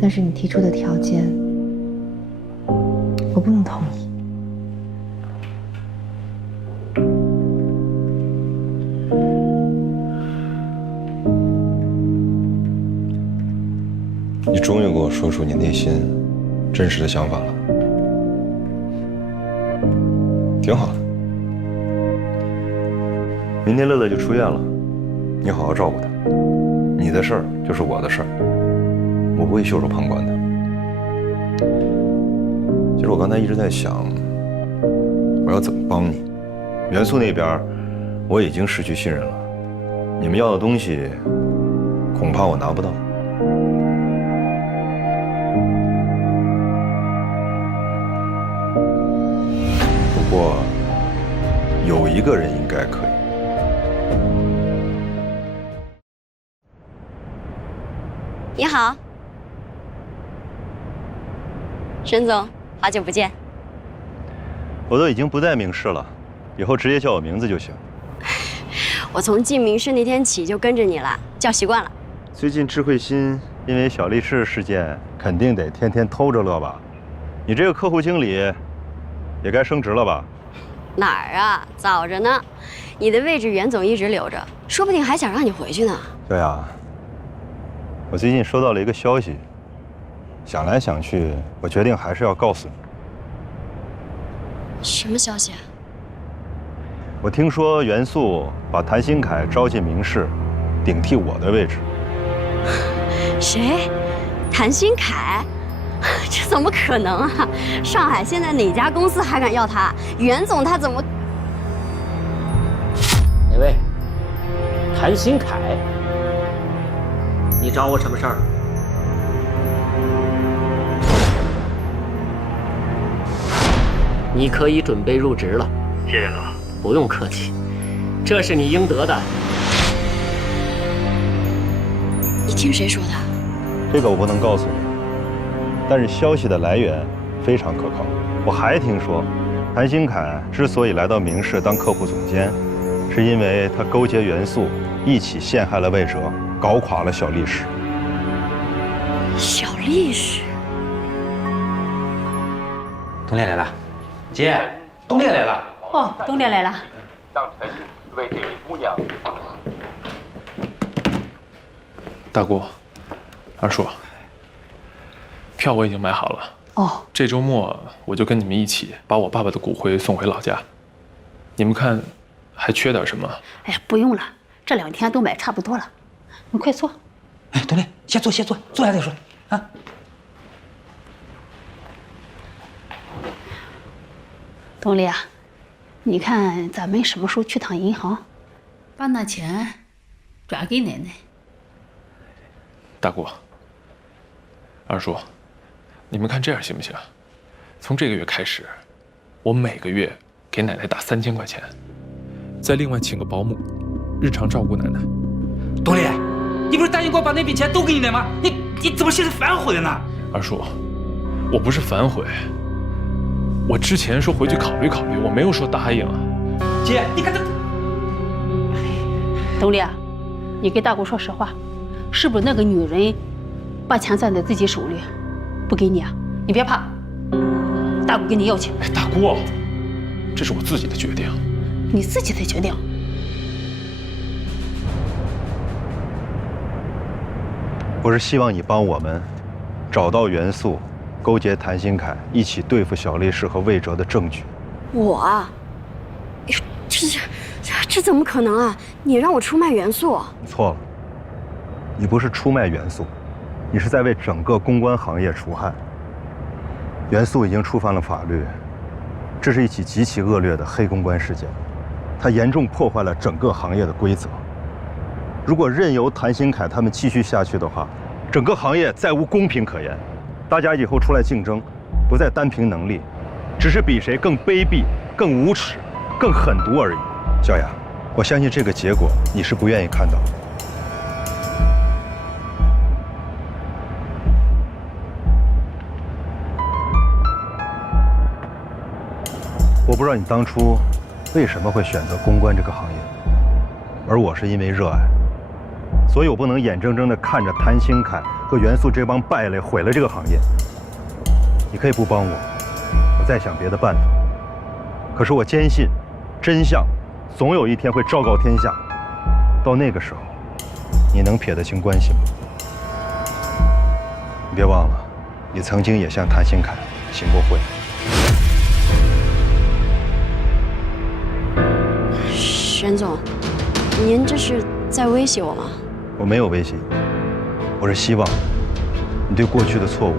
但是你提出的条件，我不能同意。你终于给我说出你内心真实的想法了，挺好的。明天乐乐就出院了，你好好照顾他。你的事儿就是我的事儿，我不会袖手旁观的。其实我刚才一直在想，我要怎么帮你。元素那边我已经失去信任了，你们要的东西恐怕我拿不到。不过有一个人应该可以。你好，沈总，好久不见。我都已经不在明世了，以后直接叫我名字就行。我从进明世那天起就跟着你了，叫习惯了。最近智慧心因为小力士事件，肯定得天天偷着乐吧？你这个客户经理也该升职了吧？哪儿啊，早着呢。你的位置袁总一直留着，说不定还想让你回去呢。对啊，我最近收到了一个消息，想来想去，我决定还是要告诉你。什么消息啊？我听说袁素把谭新凯招进明世，顶替我的位置。谁？谭新凯？这怎么可能啊！上海现在哪家公司还敢要他？袁总他怎么？哪位？谭新凯，你找我什么事儿？你可以准备入职了。谢谢总。不用客气，这是你应得的。你听谁说的？这个我不能告诉你，但是消息的来源非常可靠。我还听说，谭新凯之所以来到明世当客户总监，是因为他勾结袁素一起陷害了魏哲，搞垮了小力士。小力士？东烈来了，姐，东烈来了。哦，东烈来了。让陈为这位姑娘。大姑，二叔，票我已经买好了。哦，这周末我就跟你们一起把我爸爸的骨灰送回老家。你们看，还缺点什么？哎呀，不用了，这2天都买差不多了。你快坐。哎，东烈，先坐，坐下再说啊。东烈啊，你看咱们什么时候去趟银行，把那钱转给奶奶？大姑，二叔，你们看这样行不行？从这个月开始，我每个月给奶奶打3000块钱，再另外请个保姆，日常照顾奶奶。东烈，你不是答应过把那笔钱都给你奶吗？你怎么现在反悔了呢？二叔，我不是反悔，我之前说回去考虑考虑，我没有说答应啊。姐，你看这。东烈啊，你给大姑说实话，是不是那个女人把钱攥在自己手里，不给你啊？你别怕，大姑跟你要去。哎，大姑，这是我自己的决定。你自己的决定。我是希望你帮我们找到袁素勾结谭新凯一起对付小力士和魏哲的证据。我啊，这怎么可能啊？你让我出卖元素？你错了，你不是出卖元素，你是在为整个公关行业除害。元素已经触犯了法律，这是一起极其恶劣的黑公关事件，它严重破坏了整个行业的规则。如果任由谭新凯他们继续下去的话，整个行业再无公平可言。大家以后出来竞争，不再单凭能力，只是比谁更卑鄙、更无耻、更狠毒而已。小雅，我相信这个结果你是不愿意看到的。我不知道你当初为什么会选择公关这个行业，而我是因为热爱，所以我不能眼睁睁地看着谭新凯和元素这帮败类毁了这个行业。你可以不帮我，我再想别的办法。可是我坚信，真相总有一天会昭告天下。到那个时候，你能撇得清关系吗？你别忘了，你曾经也向谭鑫凯行过贿。任总，您这是在威胁我吗？我没有威胁你，我是希望你对过去的错误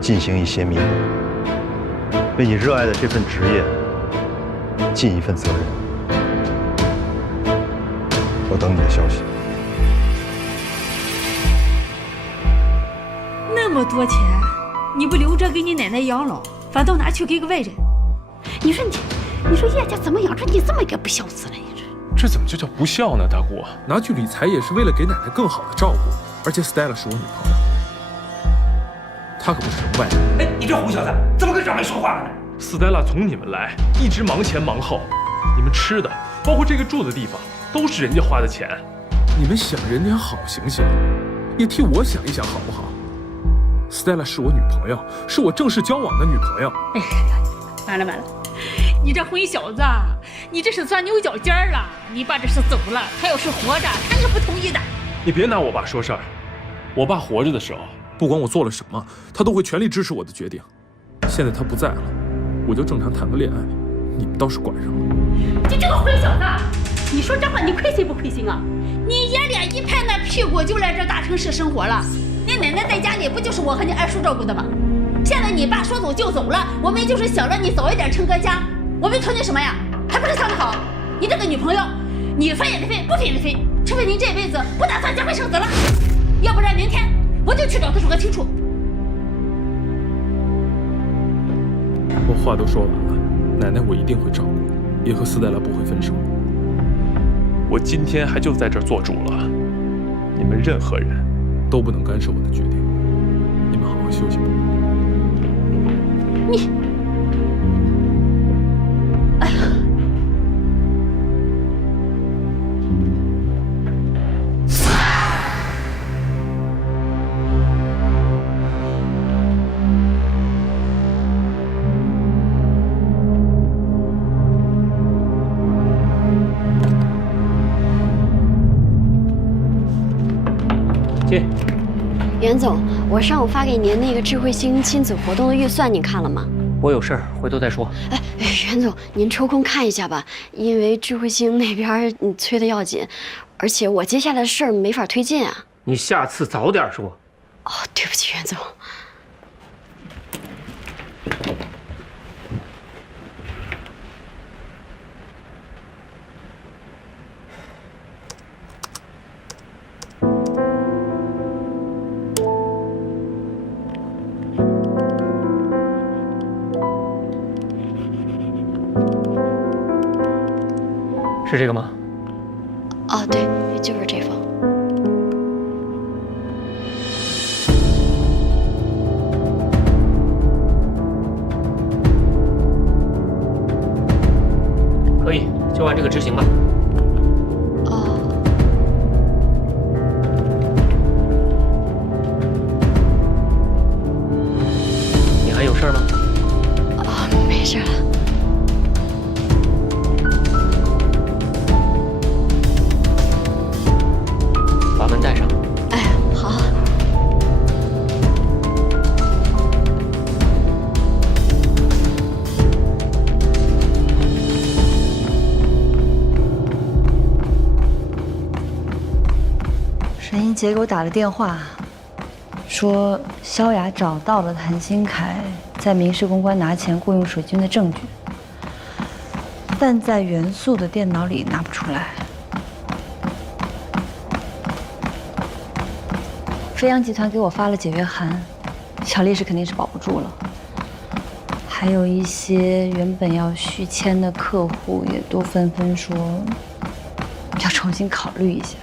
进行一些弥补，为你热爱的这份职业尽一份责任。我等你的消息。那么多钱，你不留着给你奶奶养老，反倒拿去给个外人？你说叶家怎么养出你这么一个不孝子来？这怎么就叫不孝呢？大姑，拿去理财也是为了给奶奶更好的照顾，而且 Stella 是我女朋友，她可不是什么外人。哎，你这胡小子怎么跟长辈说话呢？Stella 从你们来一直忙前忙后，你们吃的，包括这个住的地方，都是人家花的钱。你们想人点好行行，也替我想一想好不好 ？Stella 是我女朋友，是我正式交往的女朋友。哎呀，完了，你这混小子，你这是钻牛角尖了。你爸这是走了，他要是活着，他也不同意的。你别拿我爸说事儿，我爸活着的时候，不管我做了什么，他都会全力支持我的决定。现在他不在了，我就正常谈个恋爱，你们倒是管上了。你这个混小子，你说这话你亏心不亏心啊？你爷俩一拍那屁股就来这大城市生活了，你奶奶在家里不就是我和你二叔照顾的吗？现在你爸说走就走了，我们就是想让你早一点成个家，我们图你什么呀？还不是想得好？你这个女朋友，你分也得分，不分也得分，除非你这辈子不打算结婚生子了，要不然明天我就去找他说个清楚。我话都说完了，奶奶我一定会照顾，也和斯黛拉不会分手。我今天还就在这儿做主了，你们任何人都不能干涉我的决定。你们好好休息吧。你，哎呀！进。袁总，我上午发给您那个智慧星亲子活动的预算，您看了吗？我有事儿，回头再说。哎，袁总，您抽空看一下吧，因为智慧星那边催得要紧，而且我接下来的事儿没法推进啊。你下次早点说。哦，对不起，袁总。是这个吗？哦，对，就是这封。可以，就按这个执行吧。哦。你还有事儿吗？哦，没事了。把门带上。哎，好。沈一杰给我打了电话，说萧雅找到了谭鑫凯在民事公关拿钱雇佣水军的证据，但在元素的电脑里拿不出来。飞扬集团给我发了解约函，小丽是肯定是保不住了。还有一些原本要续签的客户也都纷纷说要重新考虑一下。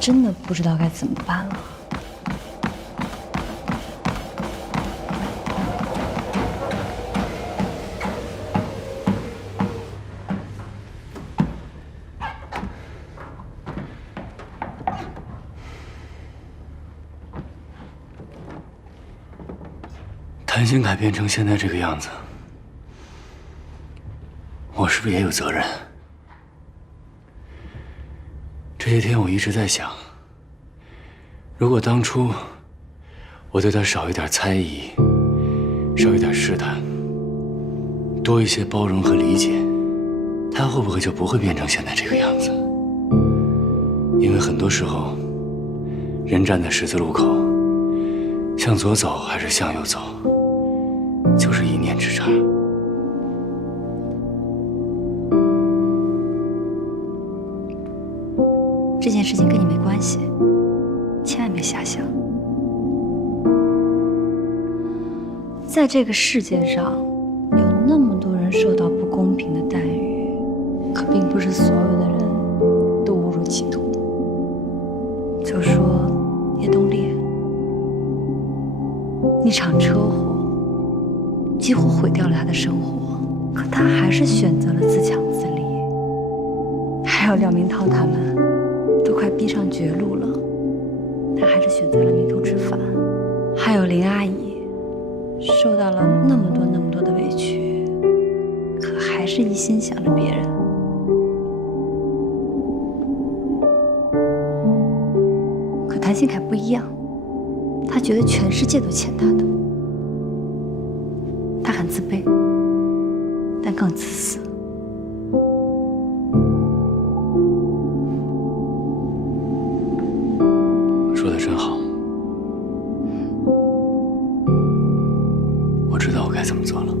真的不知道该怎么办了。谭鑫凯变成现在这个样子，我是不是也有责任？这些天我一直在想，如果当初我对他少一点猜疑，少一点试探，多一些包容和理解，他会不会就不会变成现在这个样子？因为很多时候，人站在十字路口，向左走还是向右走，就是一念之差。这件事情跟你没关系，千万别瞎想。在这个世界上，有那么多人受到不公平的待遇，可并不是所有的人都误入歧途。就说叶东烈，一场车祸几乎毁掉了他的生活，可他还是选择了自强自立。还有廖明涛他们，都快逼上绝路了，他还是选择了迷途知返。还有林阿姨，受到了那么多的委屈，可还是一心想着别人。可谭鑫凯不一样，他觉得全世界都欠他的，他很自卑，但更自私。说得真好，我知道我该怎么做了。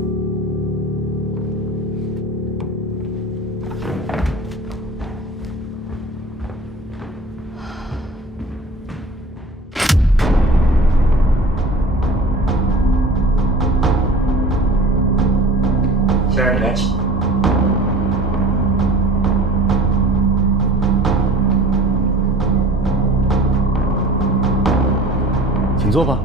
先让你来起。请坐吧。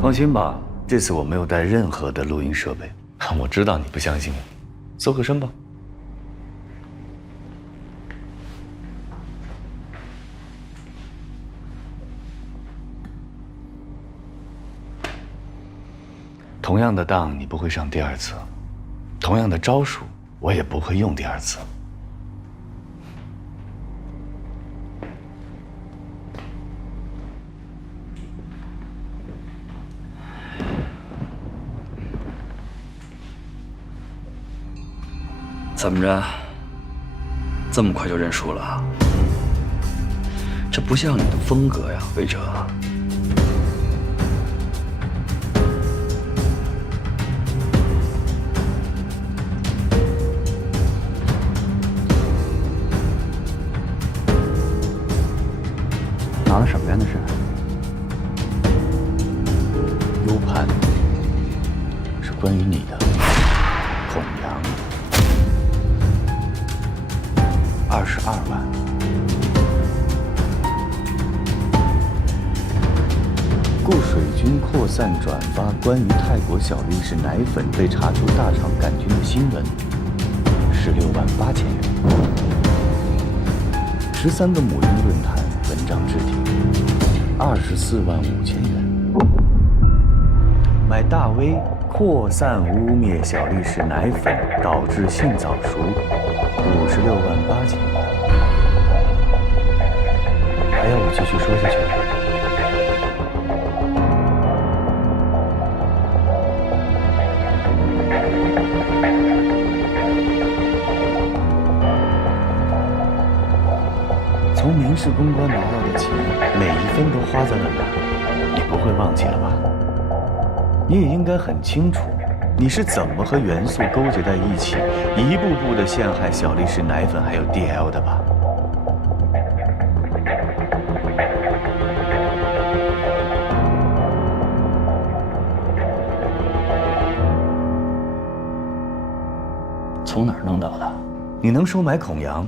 放心吧，这次我没有带任何的录音设备。我知道你不相信，搜个身吧。同样的当你不会上第二次，同样的招数我也不会用第二次。怎么着？这么快就认输了？这不像你的风格呀，魏哲。拿了什么呀？那是 U 盘，是关于你的。孔阳，22万。顾水军扩散转发关于泰国小力士奶粉被查出大肠杆菌的新闻，16万8千元。13个母婴论坛文章置顶，24万5千元。买大 V 扩散污蔑小力士奶粉导致性早熟，56万8千元。还要我继续说下去吗？从民事公关拿到的钱，每一分都花在了哪儿？你不会忘记了吧？你也应该很清楚，你是怎么和元素勾结在一起，一步步的陷害小力士奶粉还有 DL 的吧？从哪儿弄到的？你能收买孔阳，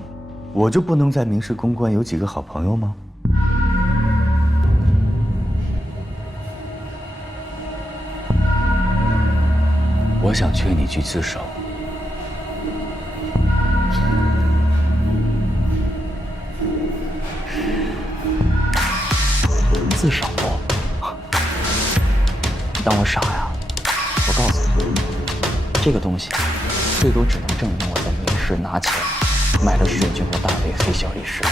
我就不能在民事公关有几个好朋友吗？我想劝你去自首。自首？你当我傻呀？我告诉你，这个东西最多只能证明我在明市拿钱买了水军和大卫黑小李氏，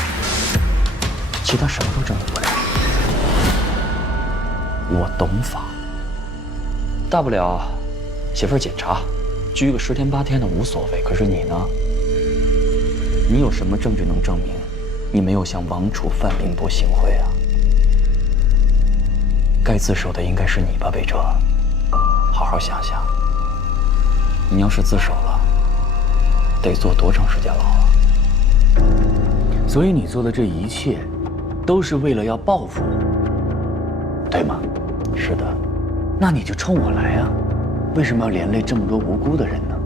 其他什么都证明不了。我懂法，大不了写份检查，拘个10天8天的无所谓。可是你呢？你有什么证据能证明你没有向王楚、范明博行贿啊？该自首的应该是你吧，魏哲。好好想想，你要是自首了，得坐多长时间牢啊？所以你做的这一切，都是为了要报复我，对吗？是的。那你就冲我来啊！为什么要连累这么多无辜的人呢？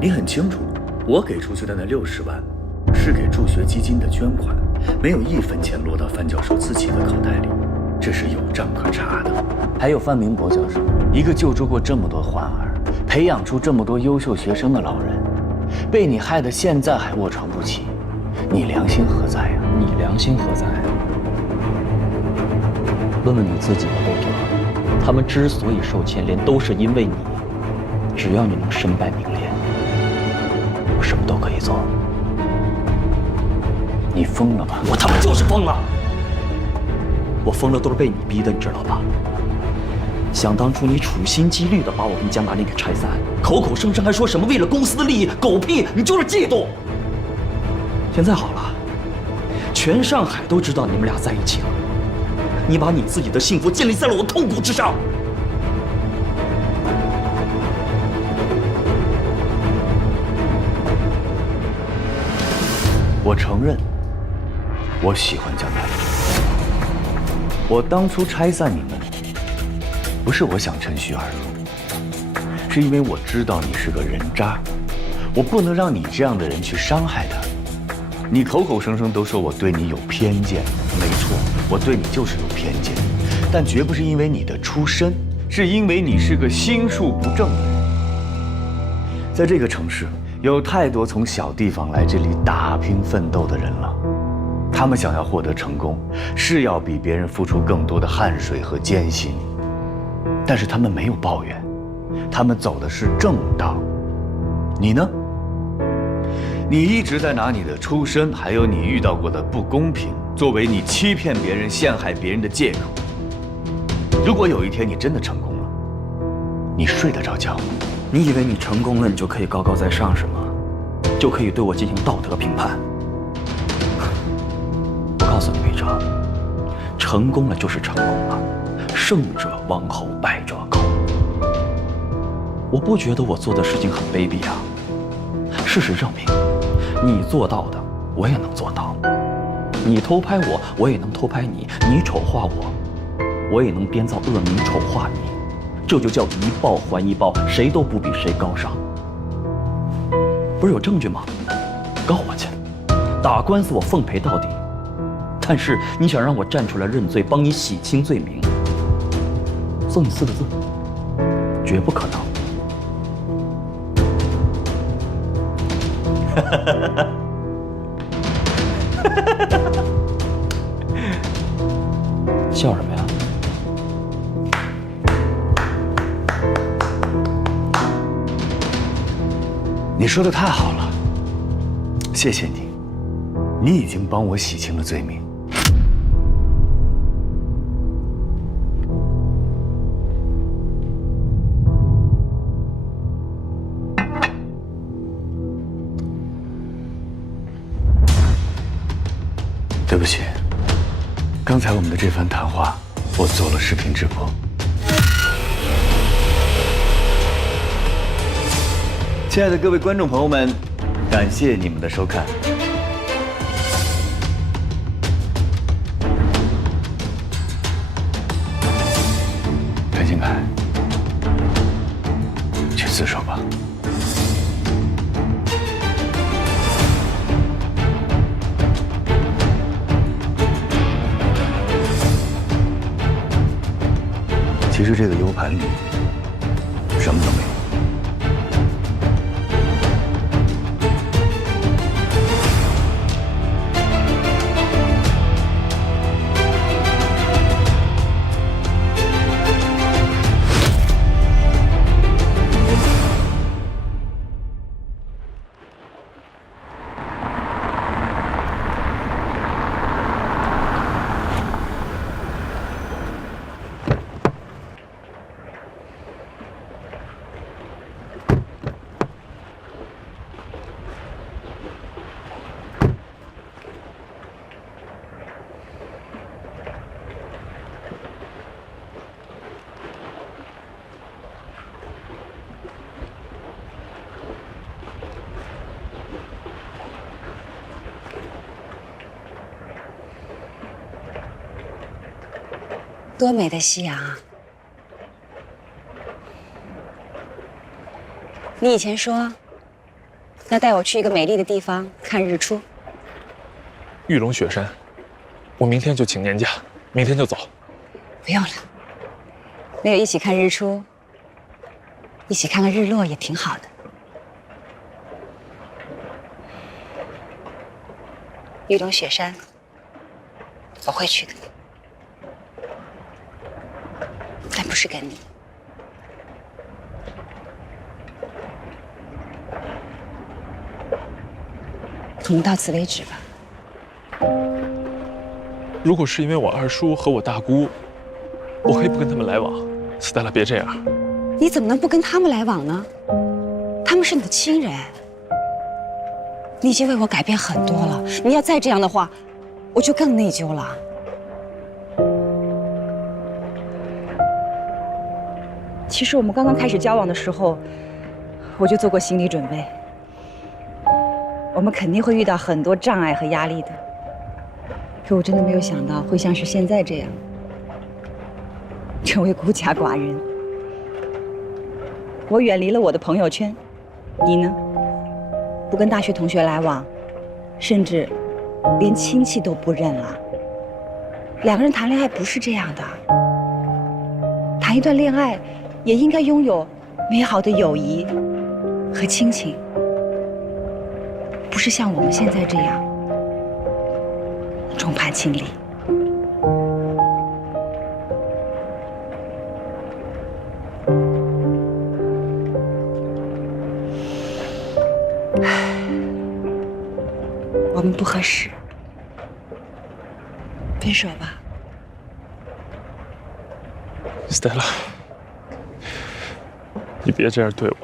你很清楚，我给出去的那60万，是给助学基金的捐款，没有1分钱落到范教授自己的口袋里，这是有账可查的。还有范明博教授，一个救助过这么多患儿，培养出这么多优秀学生的老人，被你害得现在还卧床不起，你良心何在呀？你良心何在？问问你自己吧，魏哲。他们之所以受牵连，都是因为你。只要你能身败名裂，我什么都可以做。你疯了吧？我他妈就是疯了！我疯了都是被你逼的，你知道吧？想当初你处心积虑的把我跟江大林给拆散，口口声声还说什么为了公司的利益，狗屁！你就是嫉妒。现在好了，全上海都知道你们俩在一起了，你把你自己的幸福建立在了我痛苦之上。我承认，我喜欢江大林。我当初拆散你们，不是我想趁虚而入，是因为我知道你是个人渣，我不能让你这样的人去伤害他。你口口声声都说我对你有偏见，没错，我对你就是有偏见，但绝不是因为你的出身，是因为你是个心术不正的人。在这个城市，有太多从小地方来这里打拼奋斗的人了，他们想要获得成功，是要比别人付出更多的汗水和艰辛，但是他们没有抱怨，他们走的是正道。你呢？你一直在拿你的出身，还有你遇到过的不公平，作为你欺骗别人、陷害别人的借口。如果有一天你真的成功了，你睡得着觉吗？你以为你成功了，你就可以高高在上是吗？就可以对我进行道德评判？我告诉你，魏哲，成功了就是成功了，胜者王侯，败者寇。我不觉得我做的事情很卑鄙啊。事实证明，你做到的，我也能做到。你偷拍我，我也能偷拍你；你丑化我，我也能编造恶名丑化你。这就叫一报还一报，谁都不比谁高尚。不是有证据吗？告我去，打官司我奉陪到底。但是你想让我站出来认罪，帮你洗清罪名，送你4个字：绝不可能。笑什么呀？你说的太好了，谢谢你，你已经帮我洗清了罪名。对不起，刚才我们的这番谈话，我做了视频直播。亲爱的各位观众朋友们，感谢你们的收看。陈新凯，去自首吧。其实这个 U 盘里什么都没有。多美的夕阳啊！你以前说要带我去一个美丽的地方看日出，玉龙雪山，我明天就请年假，明天就走。不用了，没有一起看日出，一起看看日落也挺好的。玉龙雪山，我会去的。但不是跟你。我们到此为止吧。如果是因为我二叔和我大姑，我可以不跟他们来往。Stella， 别这样。你怎么能不跟他们来往呢？他们是你的亲人，你已经为我改变很多了。你要再这样的话，我就更内疚了。其实我们刚刚开始交往的时候，我就做过心理准备，我们肯定会遇到很多障碍和压力的。可我真的没有想到会像是现在这样，成为孤家寡人。我远离了我的朋友圈，你呢？不跟大学同学来往，甚至连亲戚都不认了。两个人谈恋爱不是这样的，谈一段恋爱也应该拥有美好的友谊和亲情，不是像我们现在这样众叛亲离。我们不合适，分手吧。Stella， 你别这样对我。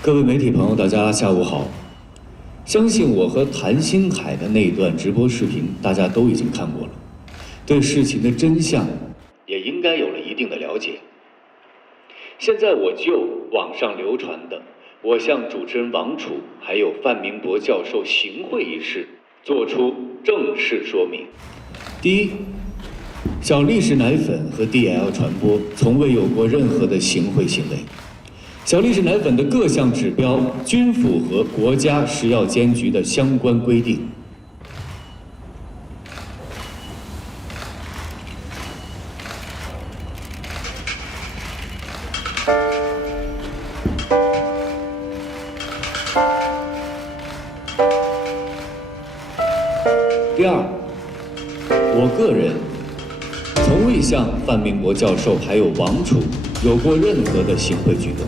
各位媒体朋友，大家下午好。相信我和谭鑫海的那段直播视频，大家都已经看过了，对事情的真相也应该有了一定的了解。现在我就网上流传的，我向主持人王楚还有范明博教授行贿一事做出正式说明。第一，小丽氏奶粉和 DL 传播从未有过任何的行贿行为。小丽氏奶粉的各项指标均符合国家食药监局的相关规定。第二，我个人从未向范明博教授还有王楚有过任何的行贿举动。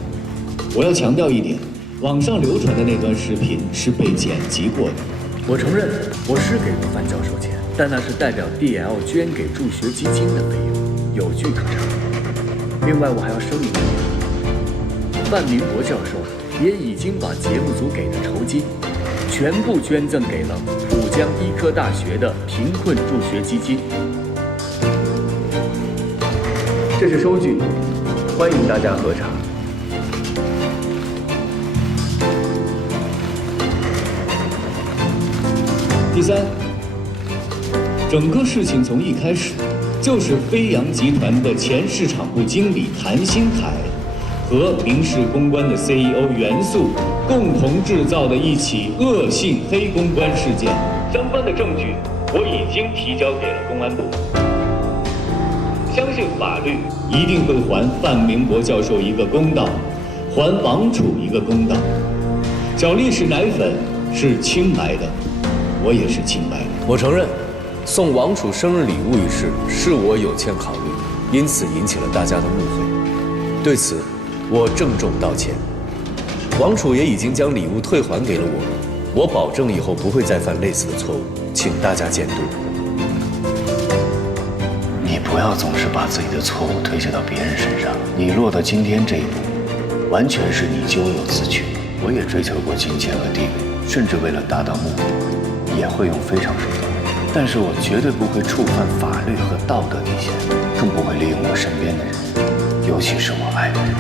我要强调一点，网上流传的那段视频是被剪辑过的。我承认我是给过范教授钱，但那是代表 DL 捐给助学基金的费用，有据可查。另外，我还要声明一点，范明博教授也已经把节目组给的酬金全部捐赠给了浦江医科大学的贫困助学基金。这是收据，欢迎大家核查。第三，整个事情从一开始就是飞扬集团的前市场部经理谭鑫海和明世公关的 CEO 袁素共同制造的一起恶性黑公关事件。相关的证据我已经提交给了公安部，相信法律一定会还范明博教授一个公道，还王楚一个公道。小丽氏奶粉是清白的，我也是清白的。我承认，送王楚生日礼物一事是我有欠考虑，因此引起了大家的误会。对此，我郑重道歉。王楚也已经将礼物退还给了我，我保证以后不会再犯类似的错误，请大家监督。你不要总是把自己的错误推卸到别人身上，你落到今天这一步，完全是你咎由自取。我也追求过金钱和地位，甚至为了达到目的，也会用非常手段，但是我绝对不会触犯法律和道德底线，更不会利用我身边的人，尤其是我爱的人。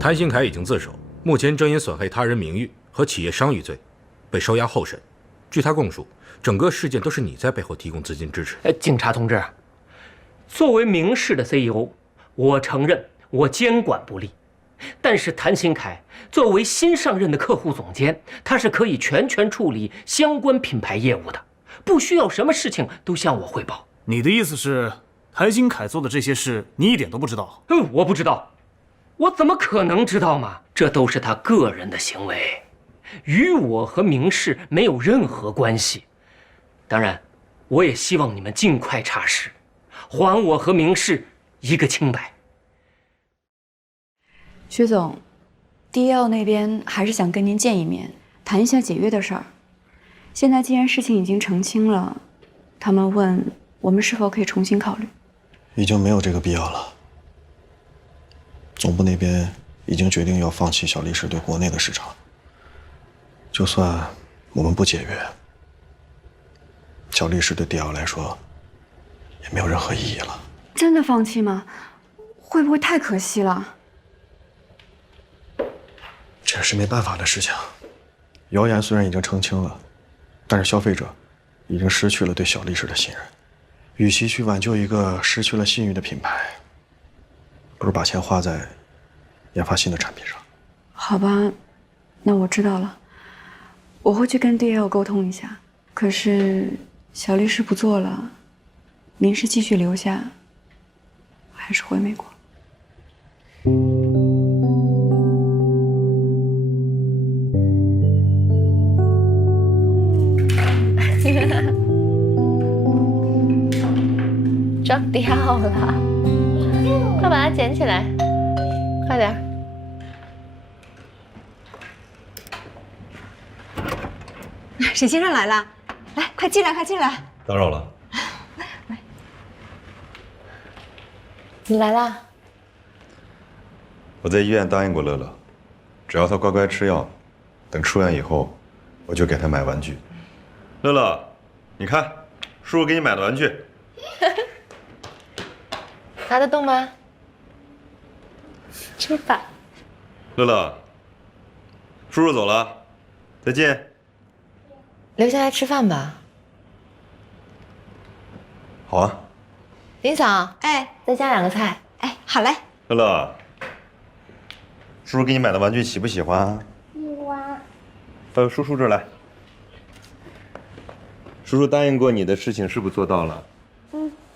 谭鑫凯已经自首，目前正因损害他人名誉和企业商誉罪，被收押候审。据他供述，整个事件都是你在背后提供资金支持。警察同志，作为明世的 CEO， 我承认我监管不力，但是谭鑫凯作为新上任的客户总监，他是可以全权处理相关品牌业务的，不需要什么事情都向我汇报。你的意思是，谭鑫凯做的这些事你一点都不知道？我不知道，我怎么可能知道嘛？这都是他个人的行为，与我和明世没有任何关系。当然，我也希望你们尽快查实，还我和明世一个清白。薛总 ，DL 那边还是想跟您见一面，谈一下解约的事儿。现在既然事情已经澄清了，他们问我们是否可以重新考虑。已经没有这个必要了。总部那边已经决定要放弃小丽氏对国内的市场，就算我们不解约，小丽氏对 DL 来说也没有任何意义了。真的放弃吗？会不会太可惜了？这是没办法的事情。谣言虽然已经澄清了，但是消费者已经失去了对小丽氏的信任。与其去挽救一个失去了信誉的品牌，不如把钱花在研发新的产品上。好吧，那我知道了，我会去跟 DL 沟通一下。可是小丽氏不做了，您是继续留下，还是回美国？撞掉了，快把它捡起来，快点！沈先生来了，来，快进来，快进来！打扰了。你来啦？我在医院答应过乐乐，只要他乖乖吃药，等出院以后，我就给他买玩具。乐乐，你看，叔叔给你买的玩具，拿得动吗？吃吧。乐乐，叔叔走了，再见。留下来吃饭吧。好啊。林嫂，哎，再加2个菜。哎，好嘞。乐乐，叔叔给你买的玩具喜不喜欢？喜欢。到叔叔这儿来。叔叔答应过你的事情是不是做到了？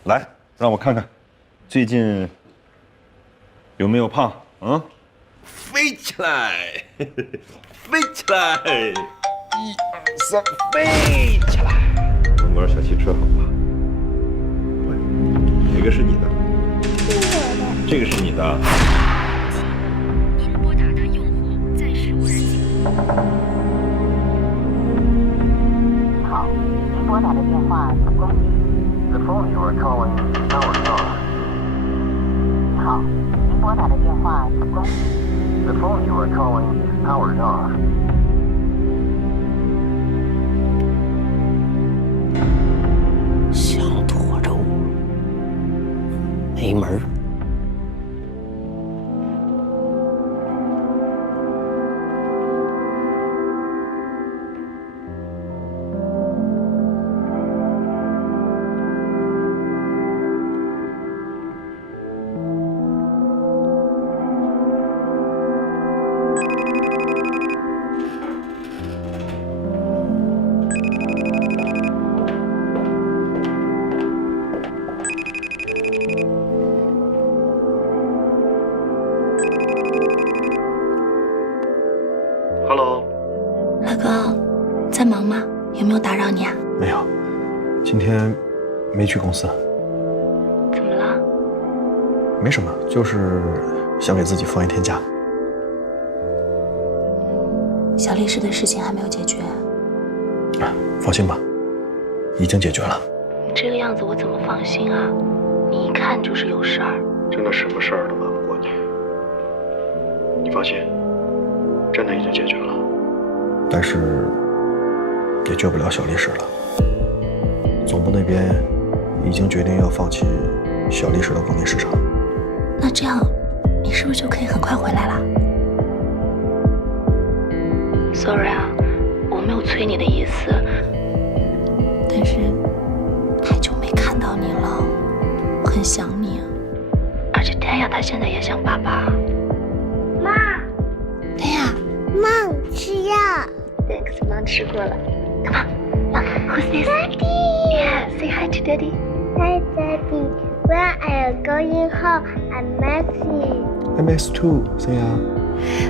来，让我看看，最近有没有胖？飞起来，飞起来！1、2、3，飞起来！我们玩小汽车好不好？哪个是你的？这个是你的。您拨打的用户暂时无人接。好，您拨打的电话已关机。The phone you are calling is now off。好，您拨打的电话已关机。The phone you are calling is powered off。想拖着我，没门儿。乐哥，在忙吗？有没有打扰你啊？没有，今天没去公司。怎么了？没什么，就是想给自己放1天假。小律师的事情还没有解决。放心吧，已经解决了。你这个样子我怎么放心啊？你一看就是有事儿。真的什么事儿都瞒不过你。你放心，真的已经解决了。但是也救不了小律师了。总部那边已经决定要放弃小律师的国内市场。那这样，你是不是就可以很快回来了 ？Sorry 啊，我没有催你的意思，但是太久没看到你了，很想你。而且天雅她现在也想爸爸。妈，天雅，妈，吃药。Thanks， 妈吃过了。Come on，Who's this? Daddy. Yeah, say hi to Daddy. Hi, Daddy. When I am going home, I miss you. I miss too, Saya.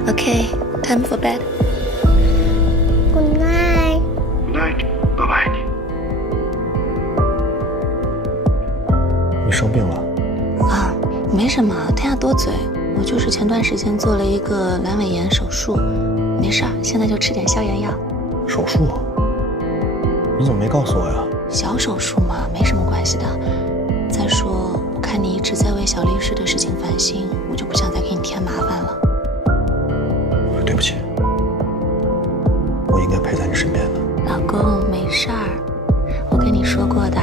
Okay, time for bed. Good night. Good night， 爸爸爱你。你生病了？啊，没什么，天雅多嘴。我就是前段时间做了一个阑尾炎手术，没事儿，现在就吃点消炎药。手术？你怎么没告诉我呀？小手术嘛，没什么关系的。再说，我看你一直在为小律师的事情烦心，我就不想再给你添麻烦了。对不起，我应该陪在你身边的。老公，没事儿，我跟你说过的，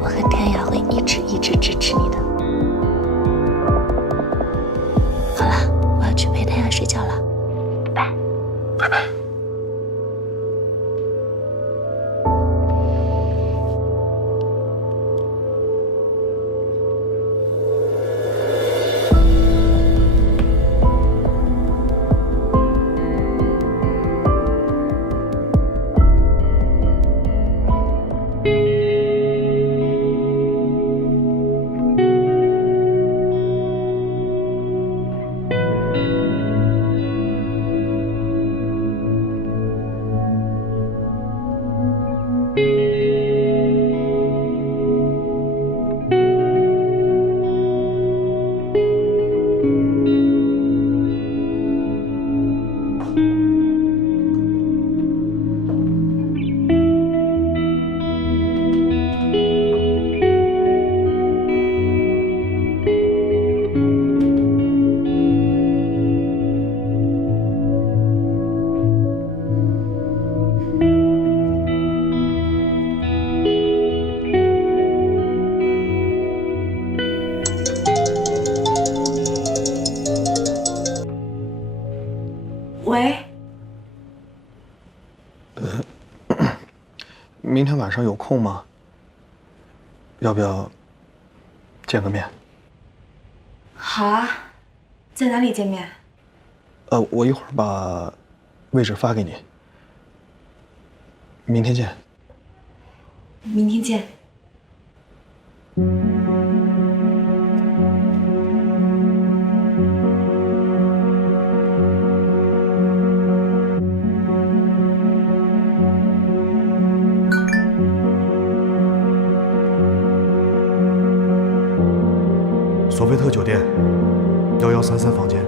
我和天雅会一直支持你的。好了，我要去陪天雅睡觉了，拜拜。拜拜。明天晚上有空吗？要不要见个面？好啊，在哪里见面？我一会儿把位置发给你。明天见。明天见。索菲特酒店1133房间。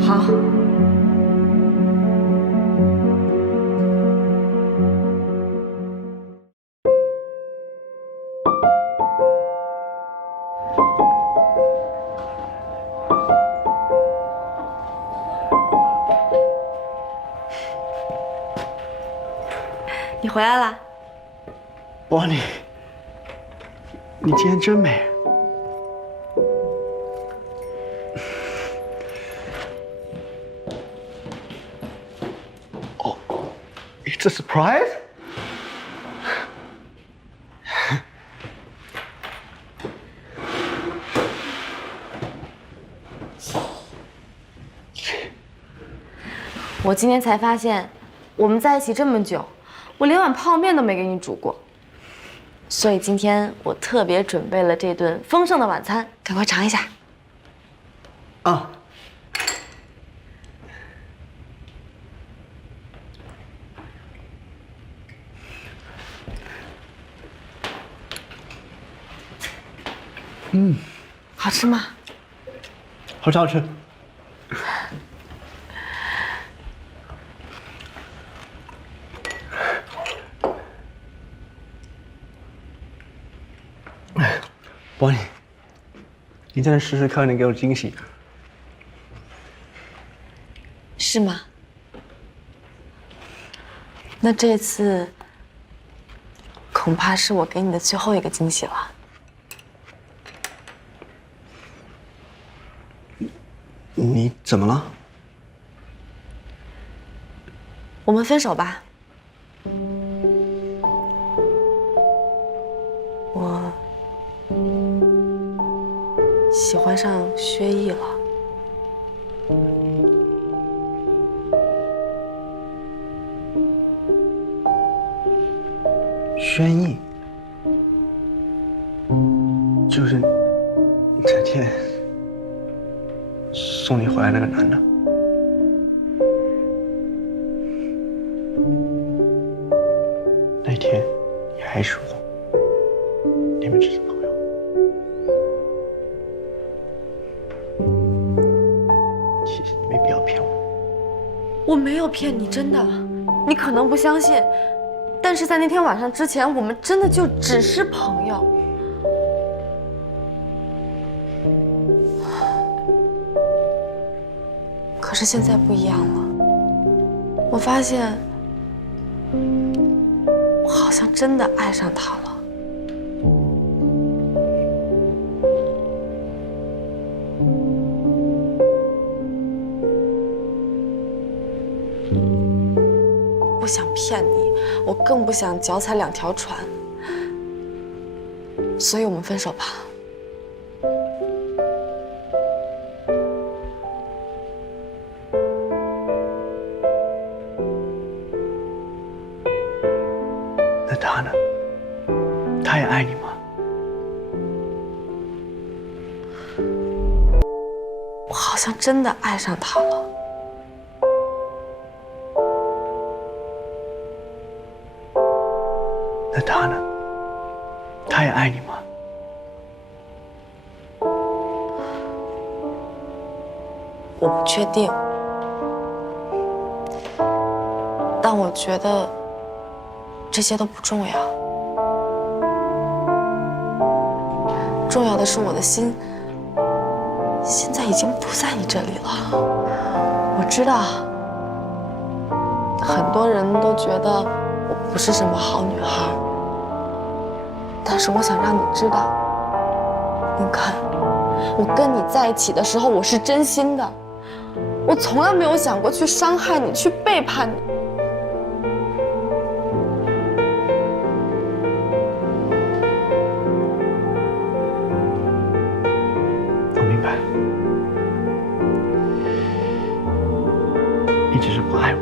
好。你回来了。哇，你今天真美。哦 ，It's a surprise。我今天才发现，我们在一起这么久，我连碗泡面都没给你煮过。所以今天我特别准备了这顿丰盛的晚餐，赶快尝一下。啊。好吃吗？好吃好吃。Bonnie，你再试试看，能给我惊喜。是吗？那这次恐怕是我给你的最后一个惊喜了。你怎么了？我们分手吧。我喜欢上薛毅了。轩逸，就是那天送你回来那个男的。那天你还说你们只是朋友。其实你没必要骗我。我没有骗你，真的。你可能不相信，但是在那天晚上之前，我们真的就只是朋友。可是现在不一样了，我发现我好像真的爱上他了。不想骗你，我更不想脚踩两条船，所以我们分手吧。那他呢？他也爱你吗？我好像真的爱上他了。那他呢？他也爱你吗？我不确定，但我觉得这些都不重要，重要的是我的心现在已经不在你这里了。我知道，很多人都觉得我不是什么好女孩，但是我想让你知道，林肯，我跟你在一起的时候，我是真心的，我从来没有想过去伤害你，去背叛你。我明白，你只是不爱我。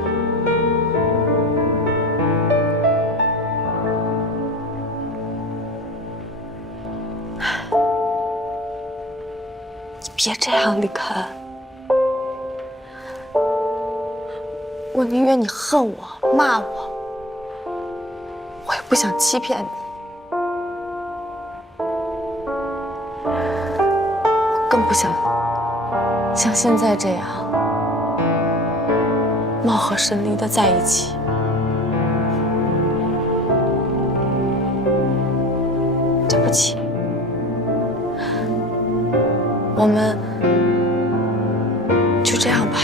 别这样，李肯，我宁愿你恨我、骂我，我也不想欺骗你。我更不想像现在这样貌合神离的在一起。对不起。我们就这样吧。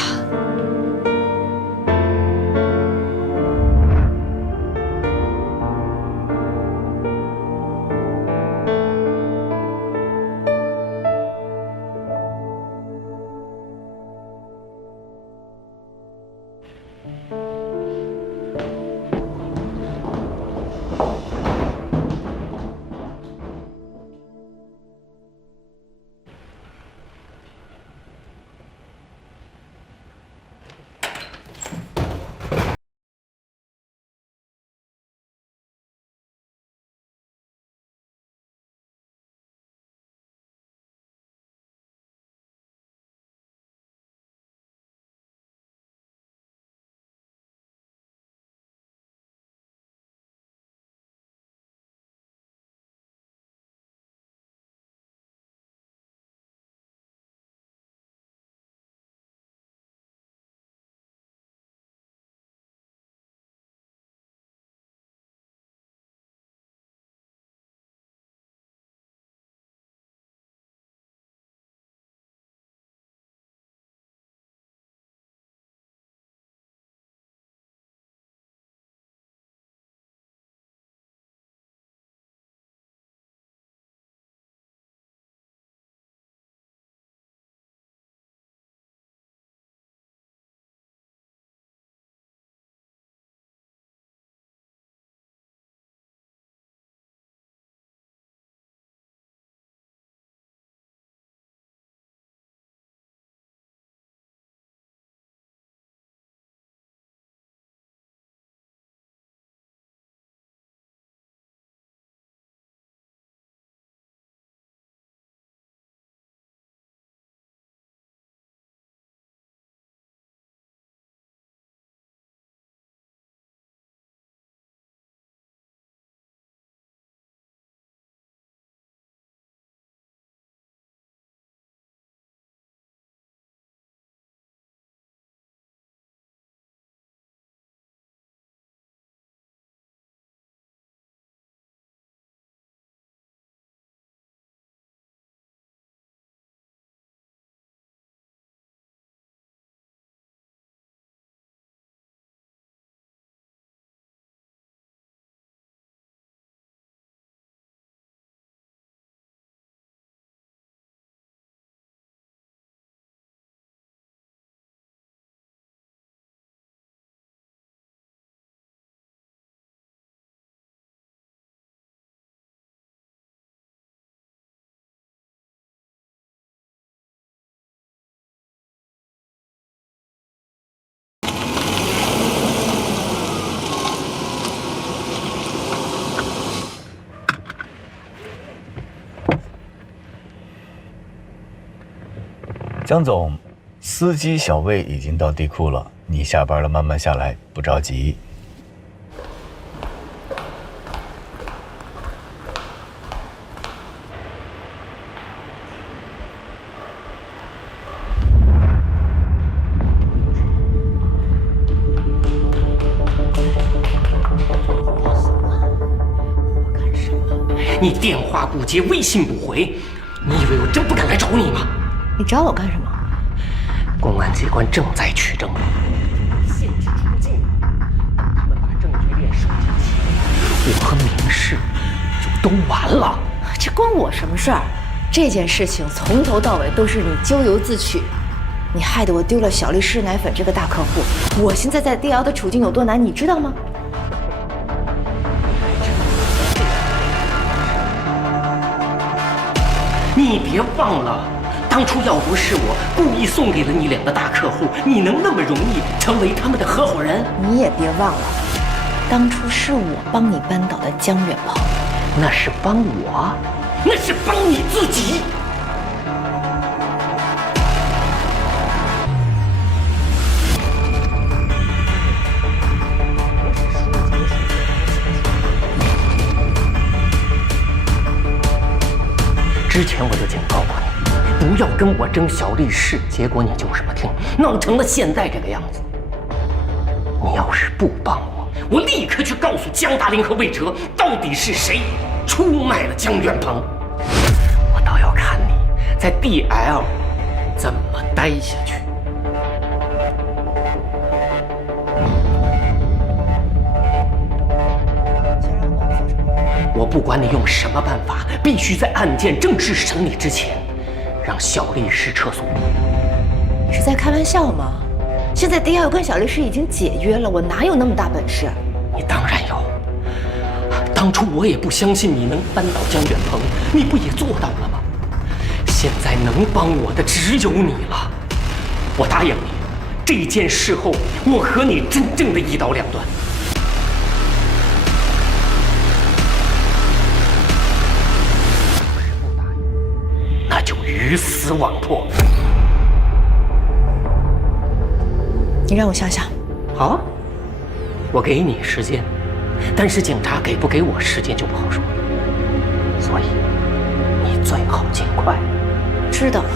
江总，司机小魏已经到地库了，你下班了慢慢下来，不着急。你电话不接，微信不回，你以为我真不敢来找你吗？你找我干什么？公安机关正在取证，限制出境。等他们把证据链收集齐，我和明世就都完了。这关我什么事儿？这件事情从头到尾都是你咎由自取。你害得我丢了小丽士奶粉这个大客户，我现在在DL的处境有多难，你知道吗？你别忘了，当初要不是我故意送给了你2个大客户，你能那么容易成为他们的合伙人？你也别忘了，当初是我帮你扳倒的江远鹏。那是帮我，那是帮你自己。之前我就警告过你，不要跟我争小丽士，结果你就是不听，闹成了现在这个样子。你要是不帮我，我立刻去告诉江大林和魏哲，到底是谁出卖了江远鹏。我倒要看你在 DL 怎么待下去。我不管你用什么办法，必须在案件正式审理之前，让小丽士撤诉。你是在开玩笑吗？现在DL跟小丽士已经解约了，我哪有那么大本事？你当然有。当初我也不相信你能扳倒江远鹏，你不也做到了吗？现在能帮我的只有你了。我答应你，这件事后我和你真正的一刀两断。那就鱼死网破。你让我想想。好，我给你时间，但是警察给不给我时间就不好说，所以你最好尽快。知道了。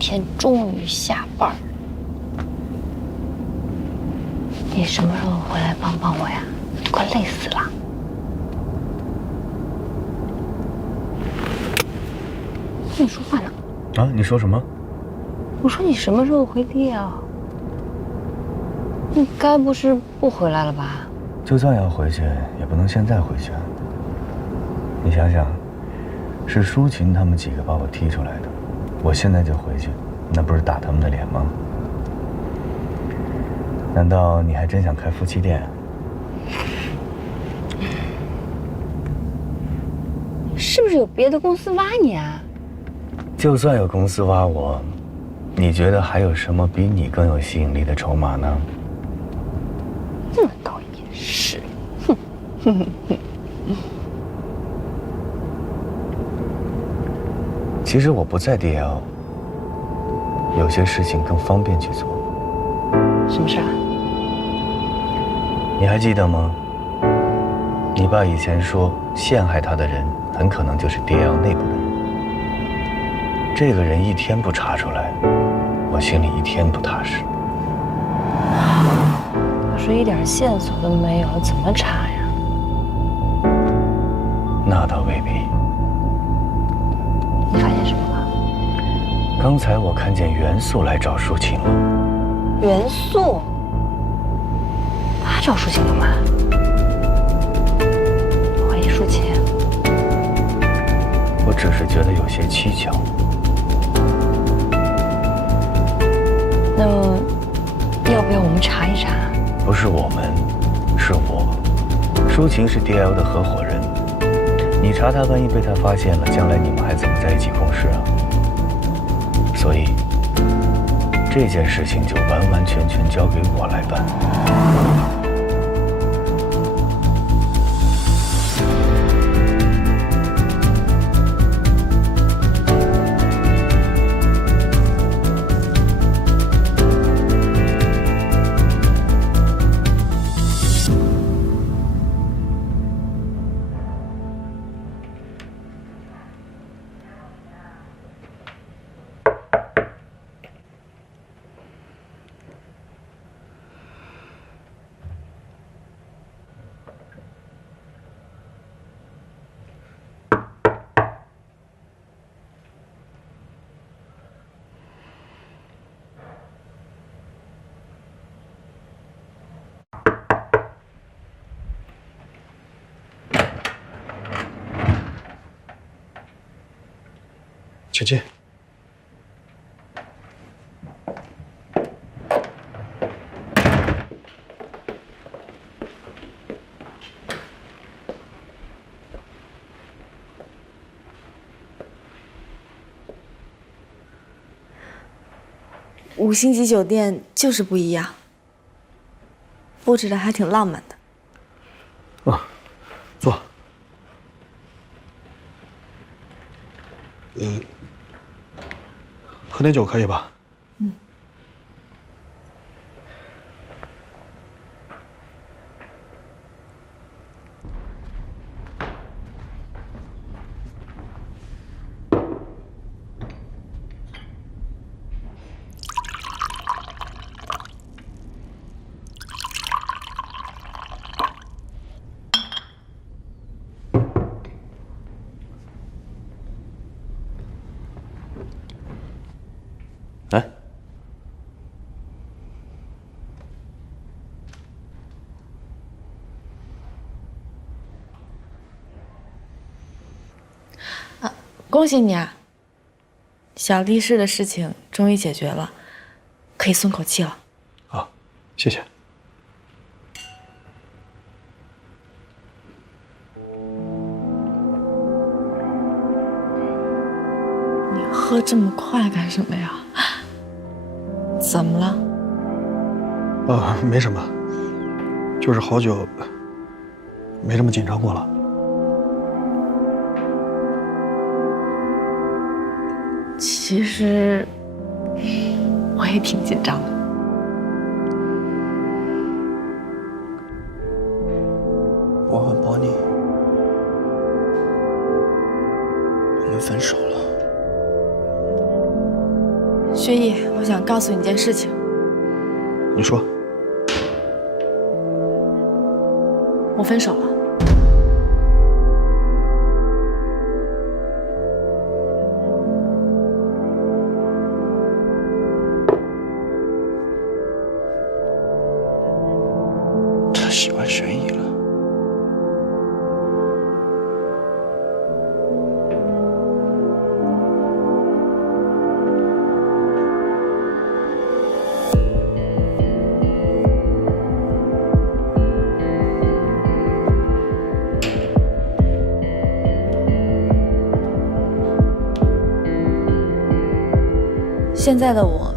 天终于下班，你什么时候回来帮帮我呀？快累死了！跟你说话呢。啊，你说什么？我说你什么时候回DL？你该不是不回来了吧？就算要回去，也不能现在回去啊。你想想，是舒琴他们几个把我踢出来的。我现在就回去，那不是打他们的脸吗？难道你还真想开夫妻店？是不是有别的公司挖你啊？就算有公司挖我，你觉得还有什么比你更有吸引力的筹码呢？那倒也是。哼哼哼。其实我不在DL，有些事情更方便去做。什么事啊？你还记得吗？你爸以前说，陷害他的人很可能就是 DL 内部的人。这个人一天不查出来，我心里一天不踏实。可是一点线索都没有，怎么查呀？那倒未必。你发现什么了？刚才我看见袁素来找舒琴了。袁素？他找舒琴干嘛？怀疑舒琴？我只是觉得有些蹊跷。那么，要不要我们查一查？不是我们，是我。舒琴是 DL 的合伙人。你查他，万一被他发现了，将来你们还怎么在一起共事啊？所以这件事情就完完全全交给我来办。请进。5星级酒店就是不一样，布置的还挺浪漫的。坐。喝点酒可以吧？来，恭喜你啊！小力士的事情终于解决了，可以松口气了。谢谢。你喝这么快干什么呀？怎么了？没什么，就是好久没这么紧张过了。其实我也挺紧张的。我和波尼，我们分手了。薛毅，我想告诉你一件事情。你说。我分手了。他喜欢玄逸了。现在的我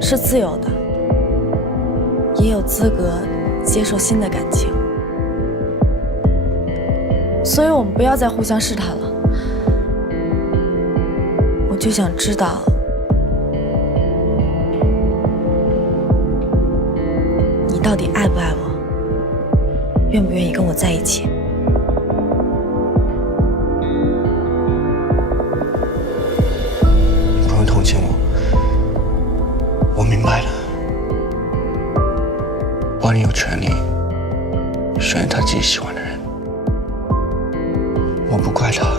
是自由的，也有资格接受新的感情，所以我们不要再互相试探了。我就想知道，你到底爱不爱我，愿不愿意跟我在一起？不用同情我。我明白了，波尼有权利选他自己喜欢的人，我不怪他，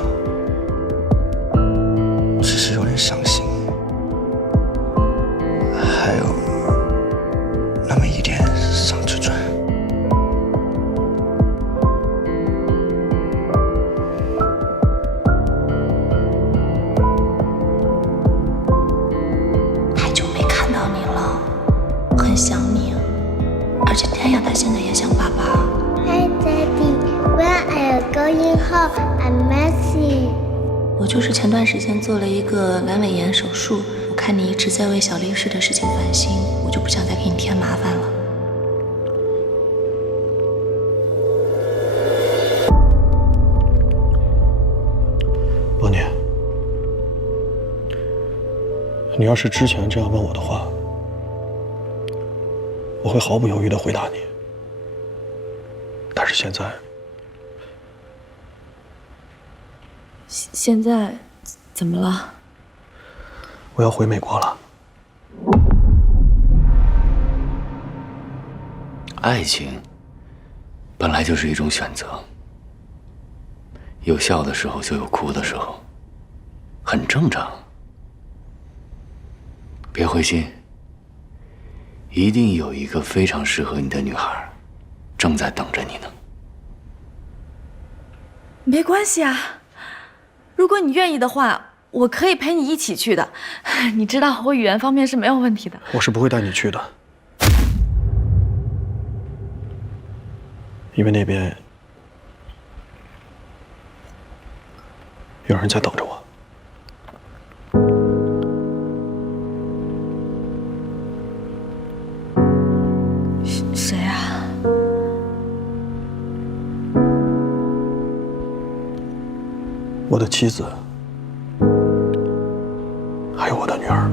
只是有点伤心，还有那么一点伤自尊。很想你，而且天雅她现在也想爸爸。Hi Daddy, when are you going home? I miss you. 我就是前段时间做了一个阑尾炎手术，我看你一直在为小力士的事情烦心，我就不想再给你添麻烦了。波尼，你要是之前这样问我的话，我会毫不犹豫地回答你。但是现在，现在怎么了？我要回美国了。爱情本来就是一种选择，有笑的时候就有哭的时候，很正常。别灰心。一定有一个非常适合你的女孩，正在等着你呢。没关系啊，如果你愿意的话，我可以陪你一起去的。你知道我语言方面是没有问题的。我是不会带你去的，因为那边有人在等着我。谁啊？我的妻子，还有我的女儿。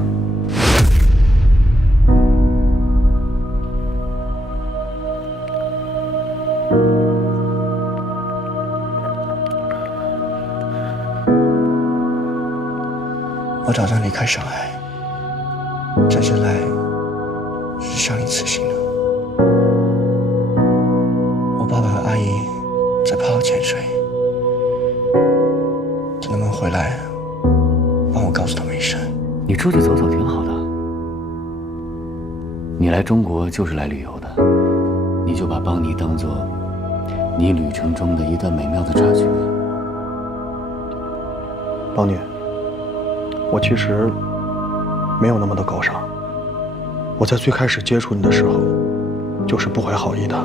我打算离开上海，这次来是上一次性的。我爸爸和阿姨在泡潜水，你能不能回来帮我告诉他们一声？你出去走走挺好的。你来中国就是来旅游的，你就把邦尼当作你旅程中的一段美妙的插曲。邦尼，我其实没有那么的高尚。我在最开始接触你的时候，就是不怀好意的。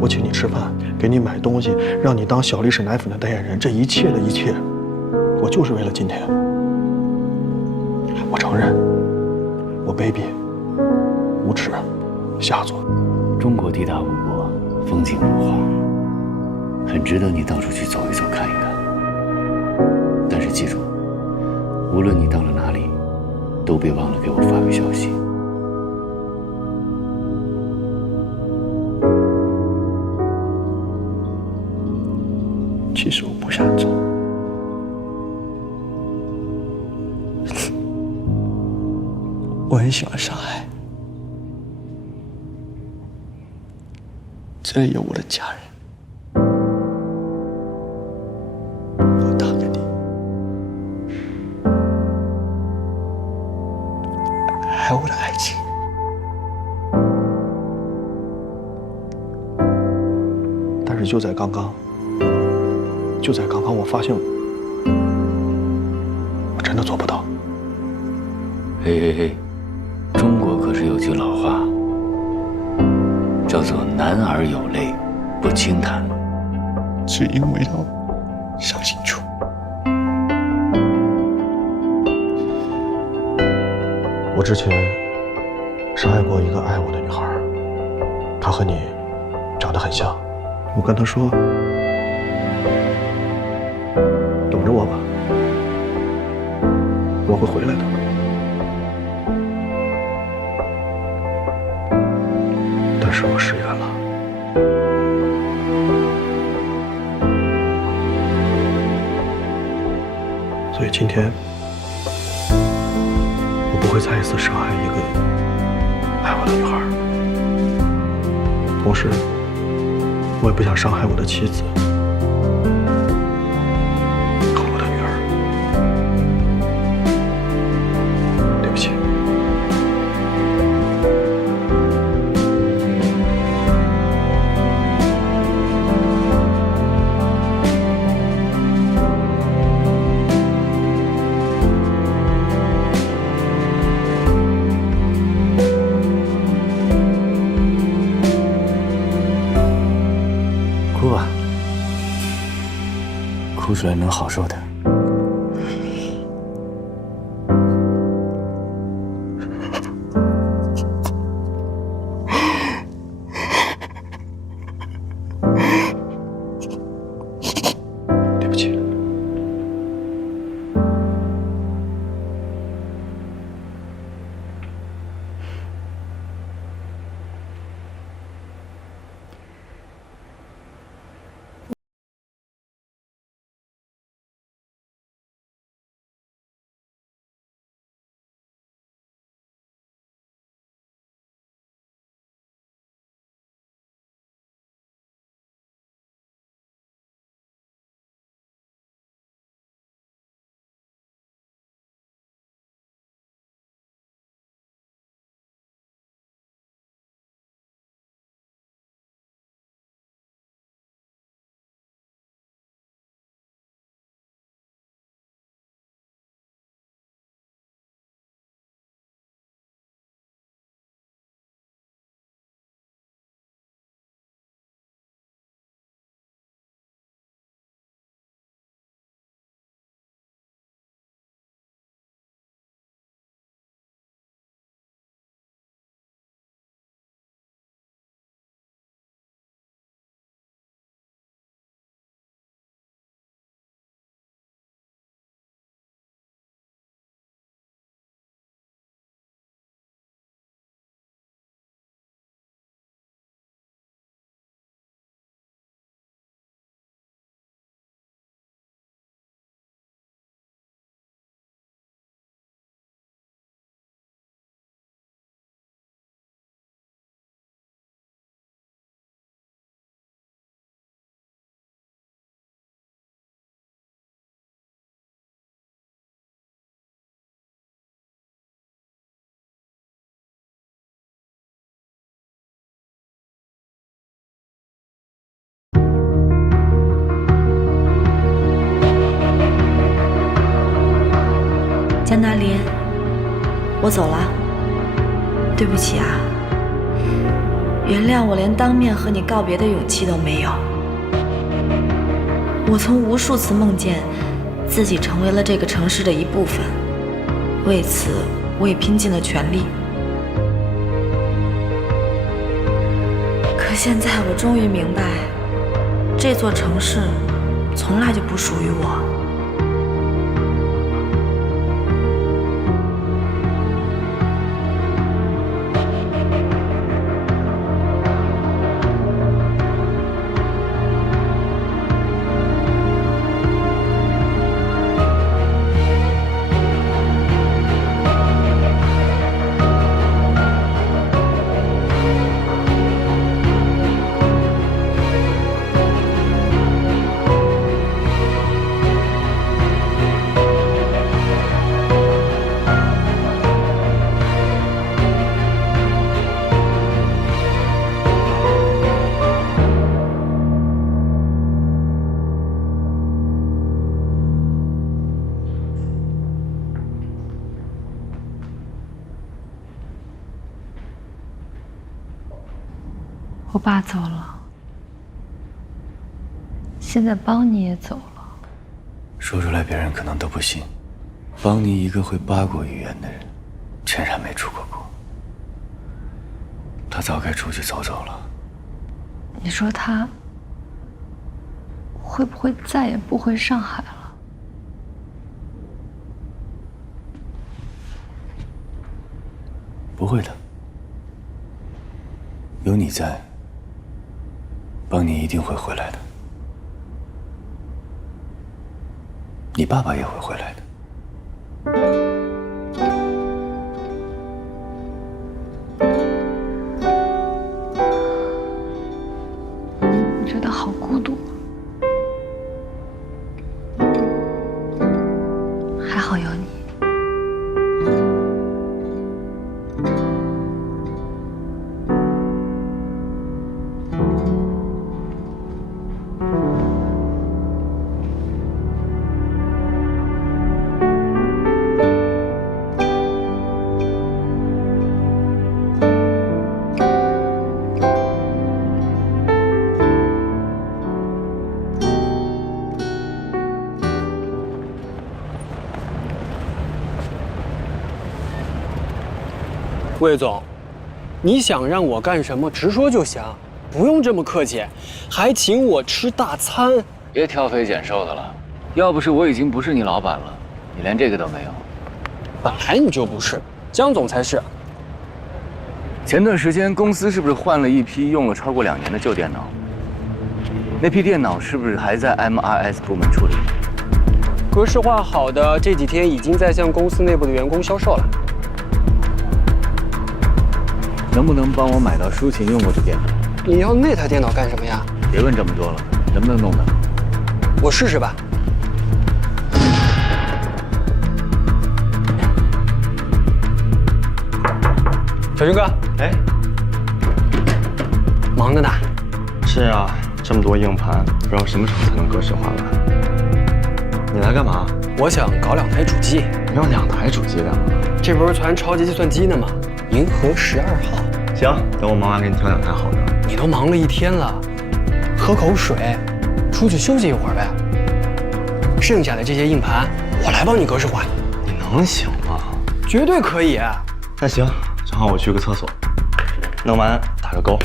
我请你吃饭，给你买东西，让你当小丽式奶粉的代言人，这一切的一切，我就是为了今天。我承认，我卑鄙、无耻、下作。中国地大物博，风景如画，很值得你到处去走一走、看一看。但是记住，无论你到了哪里，都别忘了给我发个消息。其实我不想走，我很喜欢上海，这里有我的家人，我答应你，还有我的爱情。但是就在刚刚，我发现我真的做不到。嘿嘿嘿，中国可是有句老话，叫做“男儿有泪不轻弹”，是因为要想清楚。我之前伤害过一个爱我的女孩，她和你长得很像。我跟她说，等着我吧，我会回来的。但是我失言了。所以今天，我不会再一次伤害一个爱我的女孩，同时，我也不想伤害我的妻子。哭吧，哭出来能好受点。张南林，我走了。对不起啊，原谅我连当面和你告别的勇气都没有。我曾无数次梦见自己成为了这个城市的一部分，为此我也拼尽了全力。可现在我终于明白，这座城市从来就不属于我。我爸走了，现在邦尼也走了。说出来别人可能都不信，邦尼一个会8国语言的人，竟然没出过国。他早该出去走走了。你说他会不会再也不回上海了？不会的，有你在，邦尼一定会回来的。你爸爸也会回来的。我觉得好孤独，还好有你。魏总，你想让我干什么，直说就行，不用这么客气，还请我吃大餐。别挑肥拣瘦的了，要不是我已经不是你老板了，你连这个都没有。本来你就不是，江总才是。前段时间公司是不是换了一批用了超过2年的旧电脑？那批电脑是不是还在 MRS 部门处理？格式化好的这几天已经在向公司内部的员工销售了。能不能帮我买到抒情用过的电脑？你要那台电脑干什么呀？别问这么多了，能不能弄到？我试试吧。小军哥，哎，忙着呢。是啊，这么多硬盘，不知道什么时候才能格式化了。你来干嘛？我想搞2台主机。你要2台主机干嘛？这不是传超级计算机呢吗？银河12号。行，等我忙完给你挑2台好的。你都忙了一天了，喝口水，出去休息一会儿呗。剩下的这些硬盘，我来帮你格式化。你能行吗？绝对可以。那行，正好我去个厕所，弄完打个勾。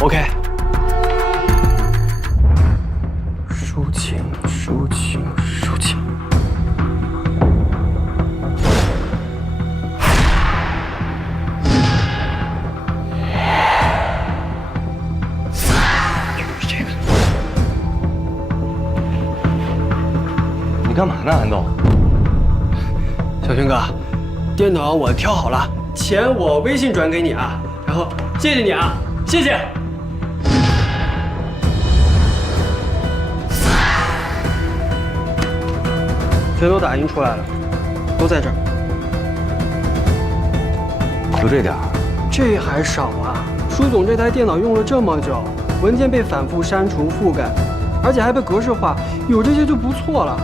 OK。抒情，抒情，抒情。干嘛呢，安东？小军哥，电脑我挑好了，钱我微信转给你啊。然后谢谢你啊，谢谢。全都打印出来了，都在这儿。就这点儿？这还少啊！舒总这台电脑用了这么久，文件被反复删除覆盖，而且还被格式化，有这些就不错了。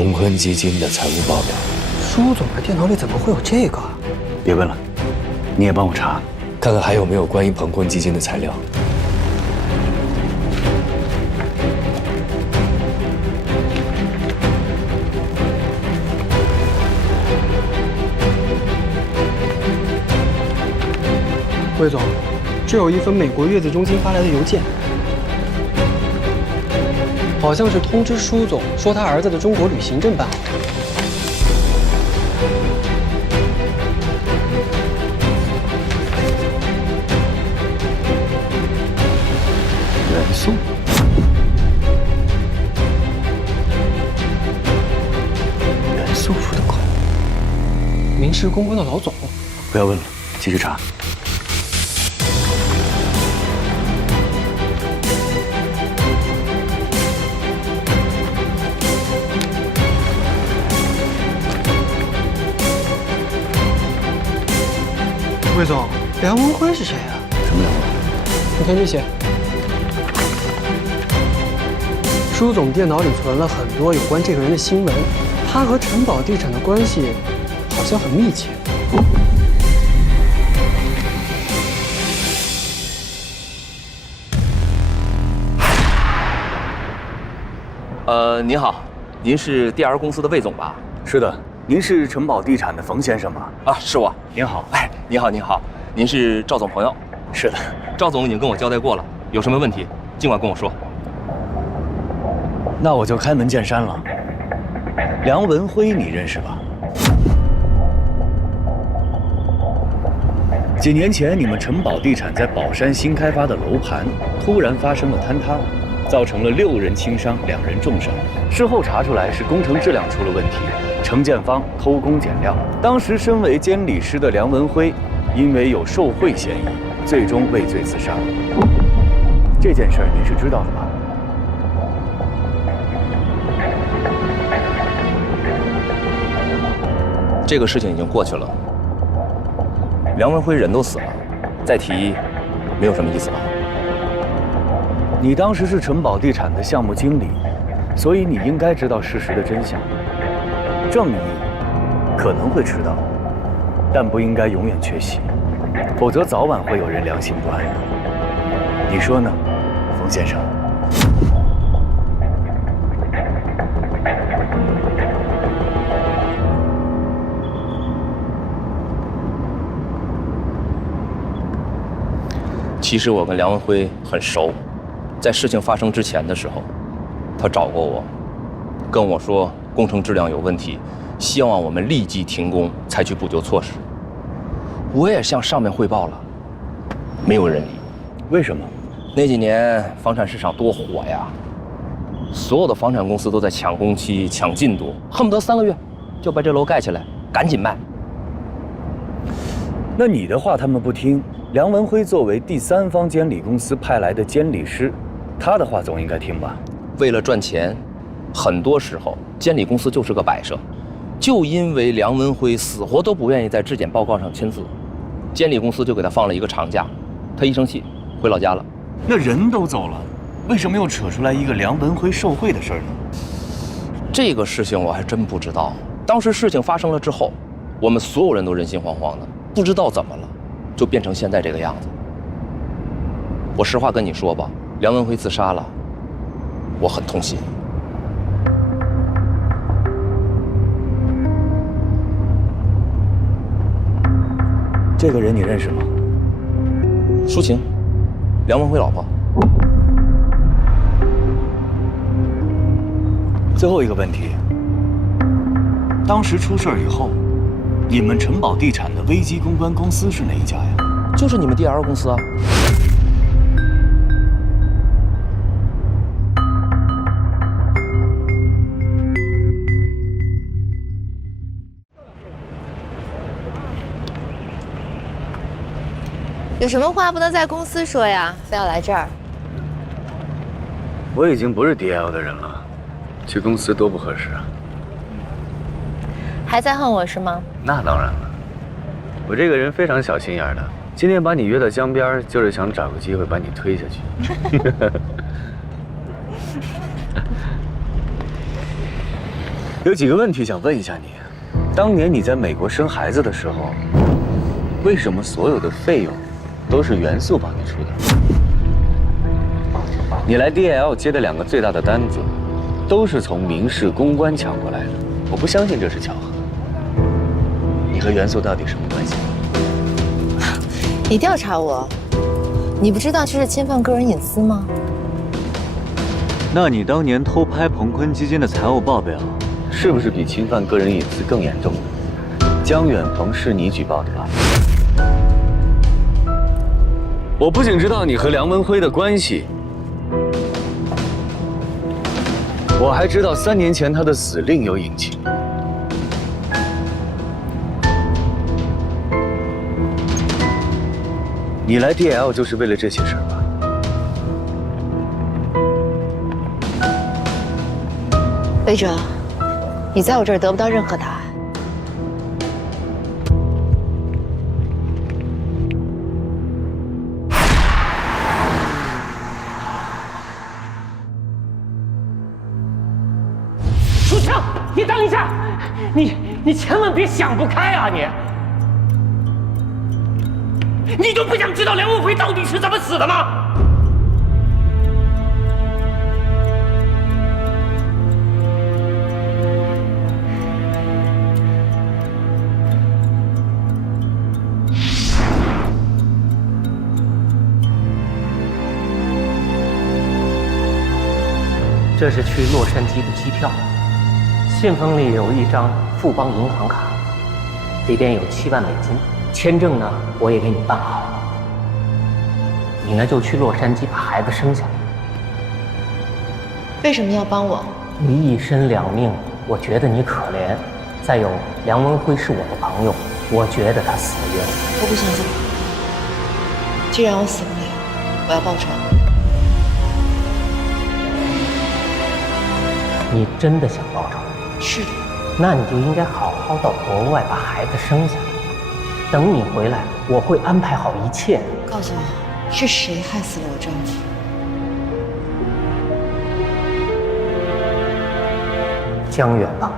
鹏坤基金的财务报表。舒总的电脑里怎么会有这个？别问了，你也帮我查，看看还有没有关于鹏坤基金的材料。魏总，这有一封美国月子中心发来的邮件，好像是通知舒总说他儿子的中国旅行证办好了。元素，元素出的口，明世公关的老总。不要问了，继续查。魏总，梁文辉是谁啊？什么梁文辉？你看这些，舒总电脑里存了很多有关这个人的新闻，他和城堡地产的关系好像很密切。您好，您是 DR 公司的魏总吧？是的，您是城堡地产的冯先生吗？啊，是我。您好。哎，您好，您好，您是赵总朋友？是的，赵总已经跟我交代过了，有什么问题尽管跟我说。那我就开门见山了。梁文辉你认识吧？几年前，你们城堡地产在宝山新开发的楼盘突然发生了坍塌，造成了6人轻伤，2人重伤。事后查出来是工程质量出了问题，承建方偷工减料。当时身为监理师的梁文辉，因为有受贿嫌疑，最终畏罪自杀。这件事儿您是知道的吧？这个事情已经过去了，梁文辉人都死了，再提没有什么意思吧？你当时是城堡地产的项目经理，所以你应该知道事实的真相。正义可能会迟到，但不应该永远缺席，否则早晚会有人良心不安的。你说呢，冯先生？其实我跟梁文辉很熟，在事情发生之前的时候，他找过我，跟我说工程质量有问题，希望我们立即停工，采取补救措施。我也向上面汇报了，没有人理。为什么？那几年房产市场多火呀，所有的房产公司都在抢工期、抢进度，恨不得3个月就把这楼盖起来，赶紧卖。那你的话他们不听，梁文辉作为第3方监理公司派来的监理师，他的话总应该听吧？为了赚钱，很多时候监理公司就是个摆设。就因为梁文辉死活都不愿意在质检报告上签字，监理公司就给他放了一个长假。他一生气回老家了。那人都走了，为什么又扯出来一个梁文辉受贿的事呢？这个事情我还真不知道。当时事情发生了之后，我们所有人都人心惶惶的，不知道怎么了，就变成现在这个样子。我实话跟你说吧，梁文辉自杀了，我很痛心。这个人你认识吗？舒晴，梁文辉老婆。最后一个问题，当时出事以后，你们城堡地产的危机公关公司是哪一家呀？就是你们 DR 公司啊。有什么话不能在公司说呀？非要来这儿？我已经不是 DL 的人了，去公司多不合适啊！还在恨我是吗？那当然了，我这个人非常小心眼的。今天把你约到江边，就是想找个机会把你推下去。有几个问题想问一下你。当年你在美国生孩子的时候，为什么所有的费用都是元素帮你出的？你来 DL 接的2个最大的单子，都是从明氏公关抢过来的。我不相信这是巧合。你和元素到底什么关系？你调查我，你不知道这是侵犯个人隐私吗？那你当年偷拍鹏坤基金的财务报表，是不是比侵犯个人隐私更严重？江远鹏是你举报的吧？我不仅知道你和梁文辉的关系，我还知道3年前他的死另有隐情。你来 DL 就是为了这些事儿吧？魏哲，你在我这儿得不到任何答案。书强，你等一下，你千万别想不开啊你！你就不想知道梁文辉到底是怎么死的吗？这是去洛杉矶的机票，信封里有一张富邦银行卡，里边有7万美金。签证呢，我也给你办好了。你呢就去洛杉矶把孩子生下来。为什么要帮我？你一身两命，我觉得你可怜。再有，梁文辉是我的朋友，我觉得他死得冤。我不想走。既然我死不了，我要报仇。你真的想报仇？是的。那你就应该好好到国外把孩子生下来。等你回来，我会安排好一切。告诉我，是谁害死了我丈夫？江远吧。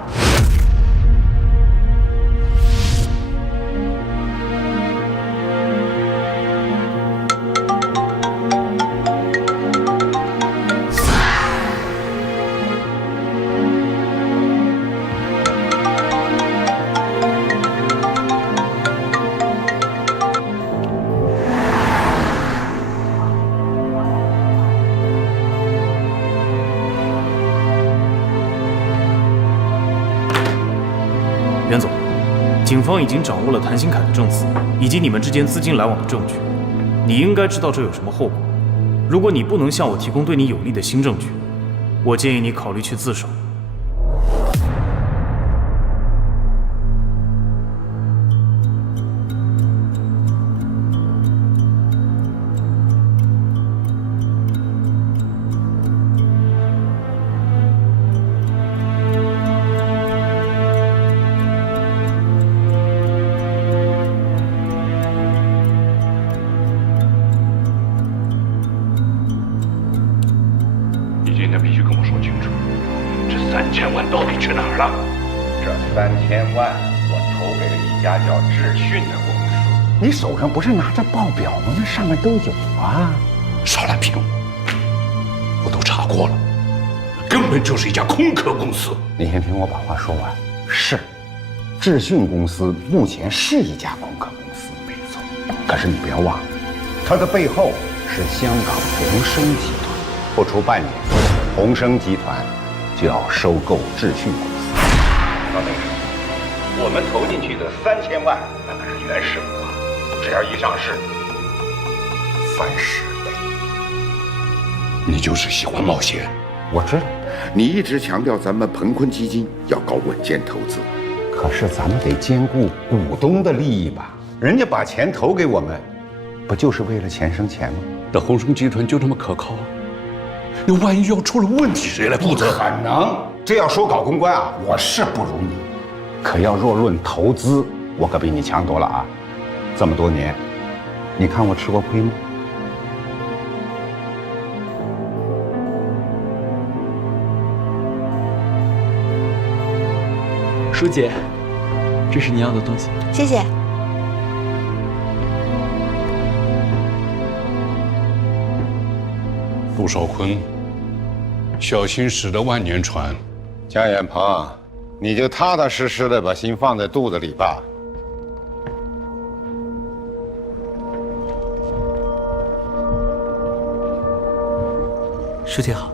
袁总，警方已经掌握了谭新凯的证词，以及你们之间资金来往的证据。你应该知道这有什么后果。如果你不能向我提供对你有利的新证据，我建议你考虑去自首。你必须跟我说清楚，这3000万到底去哪儿了？这3000万我投给了一家叫智讯的公司。你手上不是拿着报表吗？那上面都有啊。少来评，我都查过了，根本就是一家空壳公司。你先听我把话说完。是，智讯公司目前是一家空壳公司，没错。可是你不要忘了，它的背后是香港鸿升集团。不出半年，鸿升集团就要收购智讯公司。到那个时候，我们投进去的3000万，那可是原始股啊！只要一上市，30倍。你就是喜欢冒险，我知道。你一直强调咱们鹏坤基金要搞稳健投资，可是咱们得兼顾股东的利益吧？人家把钱投给我们，不就是为了钱生钱吗？那鸿升集团就这么可靠？那万一要出了问题，谁来负责？不可能！这要说搞公关啊，我是不如你。可要若论投资，我可比你强多了啊！这么多年，你看我吃过亏吗？舒姐，这是你要的东西。谢谢。陆少坤，小心驶得万年船。江远鹏，你就踏踏实实的把心放在肚子里吧。师姐好。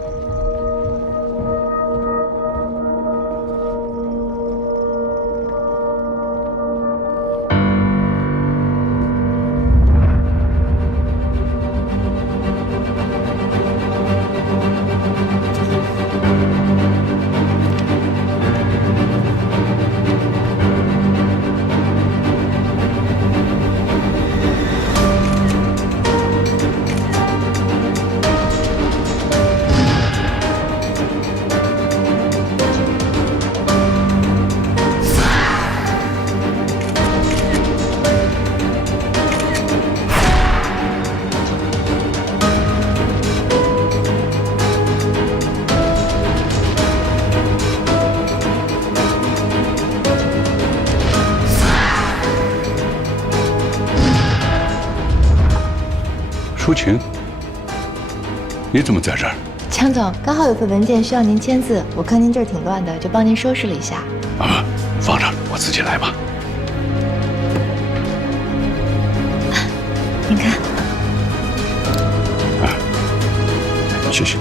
舒晴，你怎么在这儿？江总，刚好有份文件需要您签字，我看您这儿挺乱的，就帮您收拾了一下。放着，我自己来吧。您看，谢谢。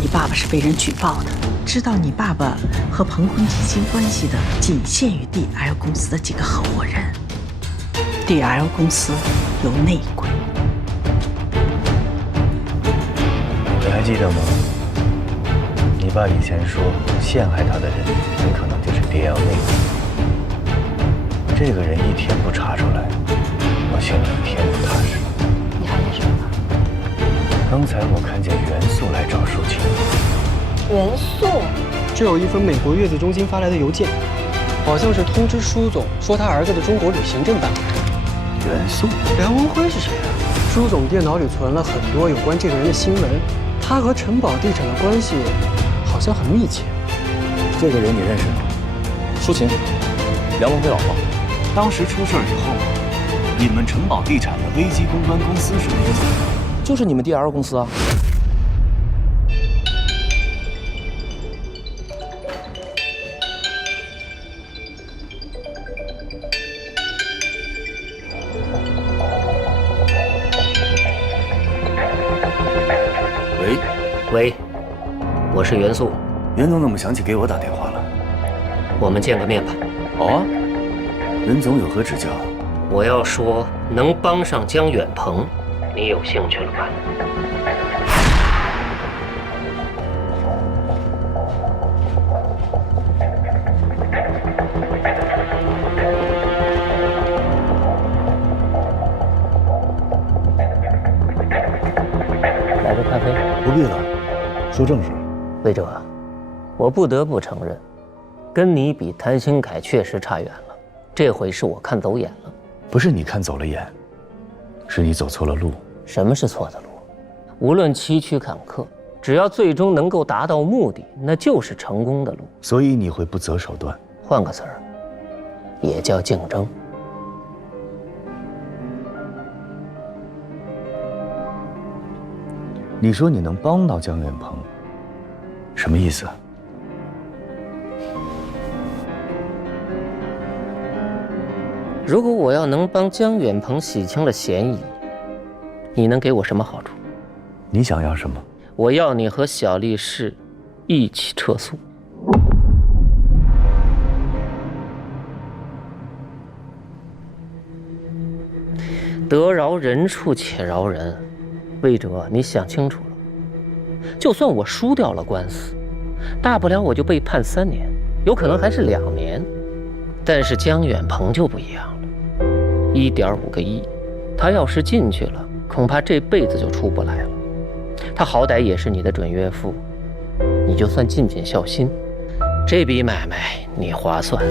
你爸爸是被人举报的，知道你爸爸和鹏坤基金关系的仅限于 DL 公司的几个合伙人。DL 公司有内鬼。你还记得吗？你爸以前说，陷害他的人很可能就是 DL 内鬼。这个人一天不查出来，我心里一天不踏实。你还有什么？刚才我看见元素来找舒晴。元素？这有一封美国月子中心发来的邮件，好像是通知舒总说他儿子的中国旅行正办。元素？梁文辉是谁啊？舒总电脑里存了很多有关这个人的新闻，他和城堡地产的关系好像很密切。这个人你认识吗？舒晴，梁文辉老婆。当时出事以后，你们城堡地产的危机公关公司是哪家？就是你们 DL 公司啊。喂，我是袁素。袁总怎么想起给我打电话了？我们见个面吧。好啊。袁总有何指教？我要说，能帮上江远鹏，你有兴趣了吧？来杯咖啡。不必了。说正事。魏哲，我不得不承认，跟你比，谭鑫凯确实差远了。这回是我看走眼了。不是你看走了眼，是你走错了路。什么是错的路？无论崎岖坎坷，只要最终能够达到目的，那就是成功的路。所以你会不择手段。换个词儿，也叫竞争。你说你能帮到江远鹏，什么意思啊？如果我要能帮江远鹏洗清了嫌疑，你能给我什么好处？你想要什么？我要你和小力士一起撤诉。得饶人处且饶人，魏哲，你想清楚了。就算我输掉了官司，大不了我就被判3年，有可能还是2年。但是江远鹏就不一样了，1.5个亿，他要是进去了，恐怕这辈子就出不来了。他好歹也是你的准岳父，你就算尽尽孝心，这笔买卖你划算。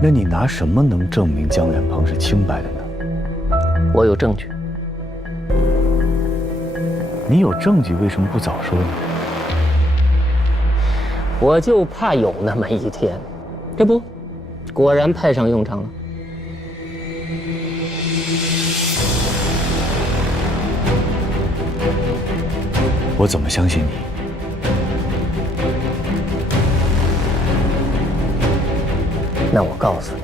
那你拿什么能证明江远鹏是清白的呢？我有证据。你有证据，为什么不早说呢？我就怕有那么一天，这不，果然派上用场了。我怎么相信你？那我告诉你，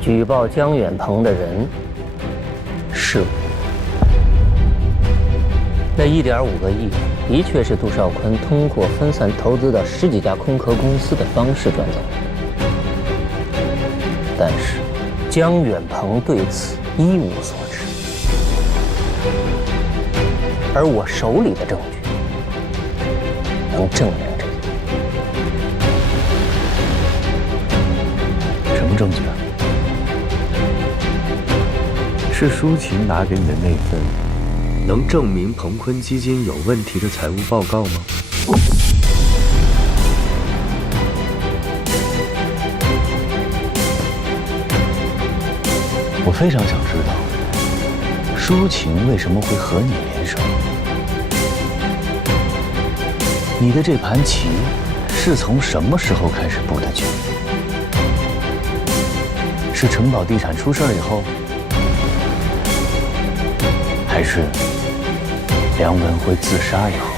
举报江远鹏的人是我。那1.5个亿的确是杜少坤通过分散投资到10几家空壳公司的方式赚走的，但是江远鹏对此一无所知，而我手里的证据能证明这个。什么证据啊？是舒琴拿给你的那份能证明鹏坤基金有问题的财务报告吗？我非常想知道，舒琴为什么会和你联手？你的这盘棋是从什么时候开始布的局？是城堡地产出事以后，还是梁文辉自杀以后？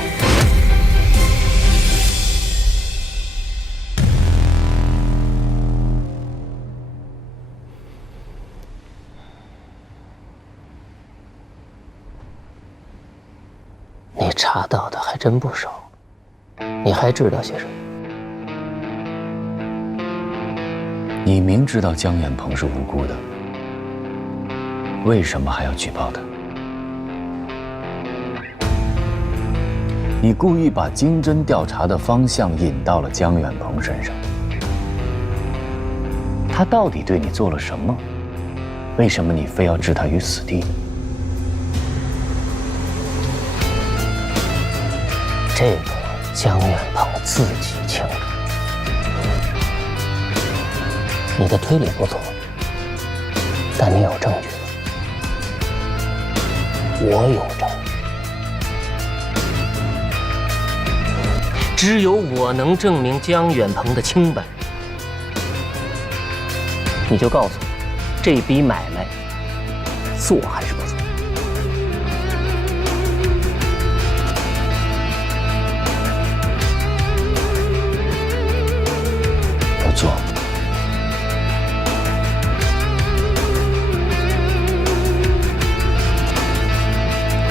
你查到的还真不少，你还知道些什么？你明知道江远鹏是无辜的，为什么还要举报他？你故意把经侦调查的方向引到了江远鹏身上，他到底对你做了什么？为什么你非要置他于死地呢？这个江远鹏自己清楚。你的推理不错，但你有证据吗？我有证据，只有我能证明江远鹏的清白。你就告诉我，这笔买卖做还是不做？不做。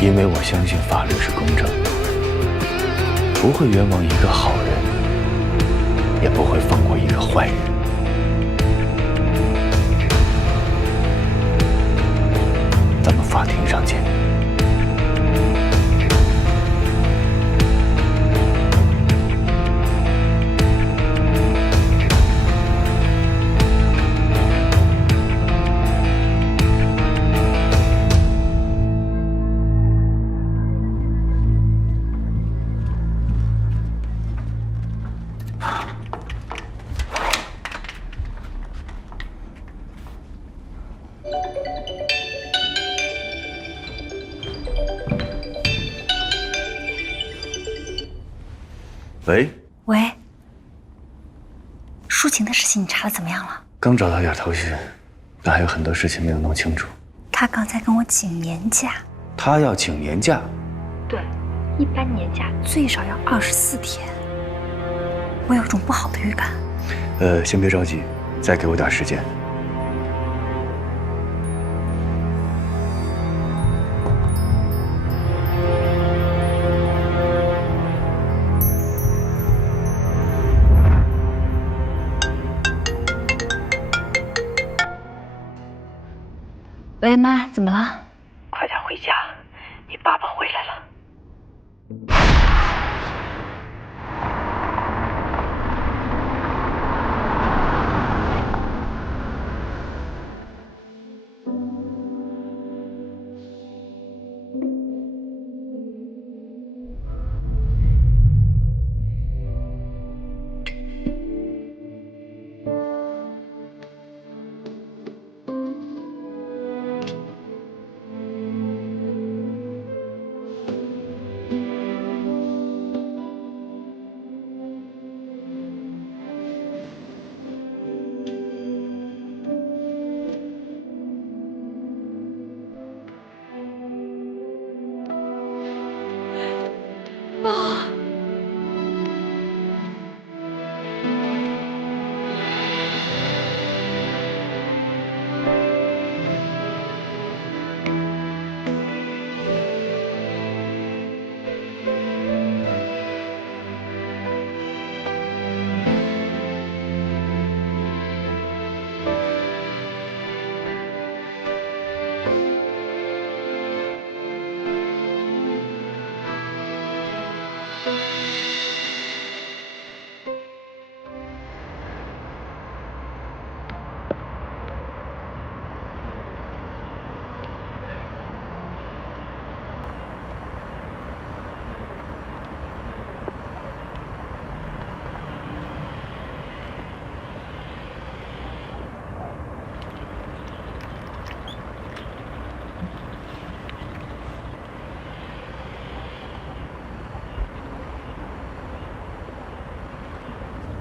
因为我相信法律是公正的，不会冤枉一个好人，也不会放过一个坏人。咱们法庭上见。喂，喂，舒琴的事情你查的怎么样了？刚找到点头绪，但还有很多事情没有弄清楚。他刚才跟我请年假。他要请年假？对，一般年假最少要24天。我有种不好的预感。先别着急，再给我点时间。喂，妈，怎么了？快点回家，你爸爸回来了。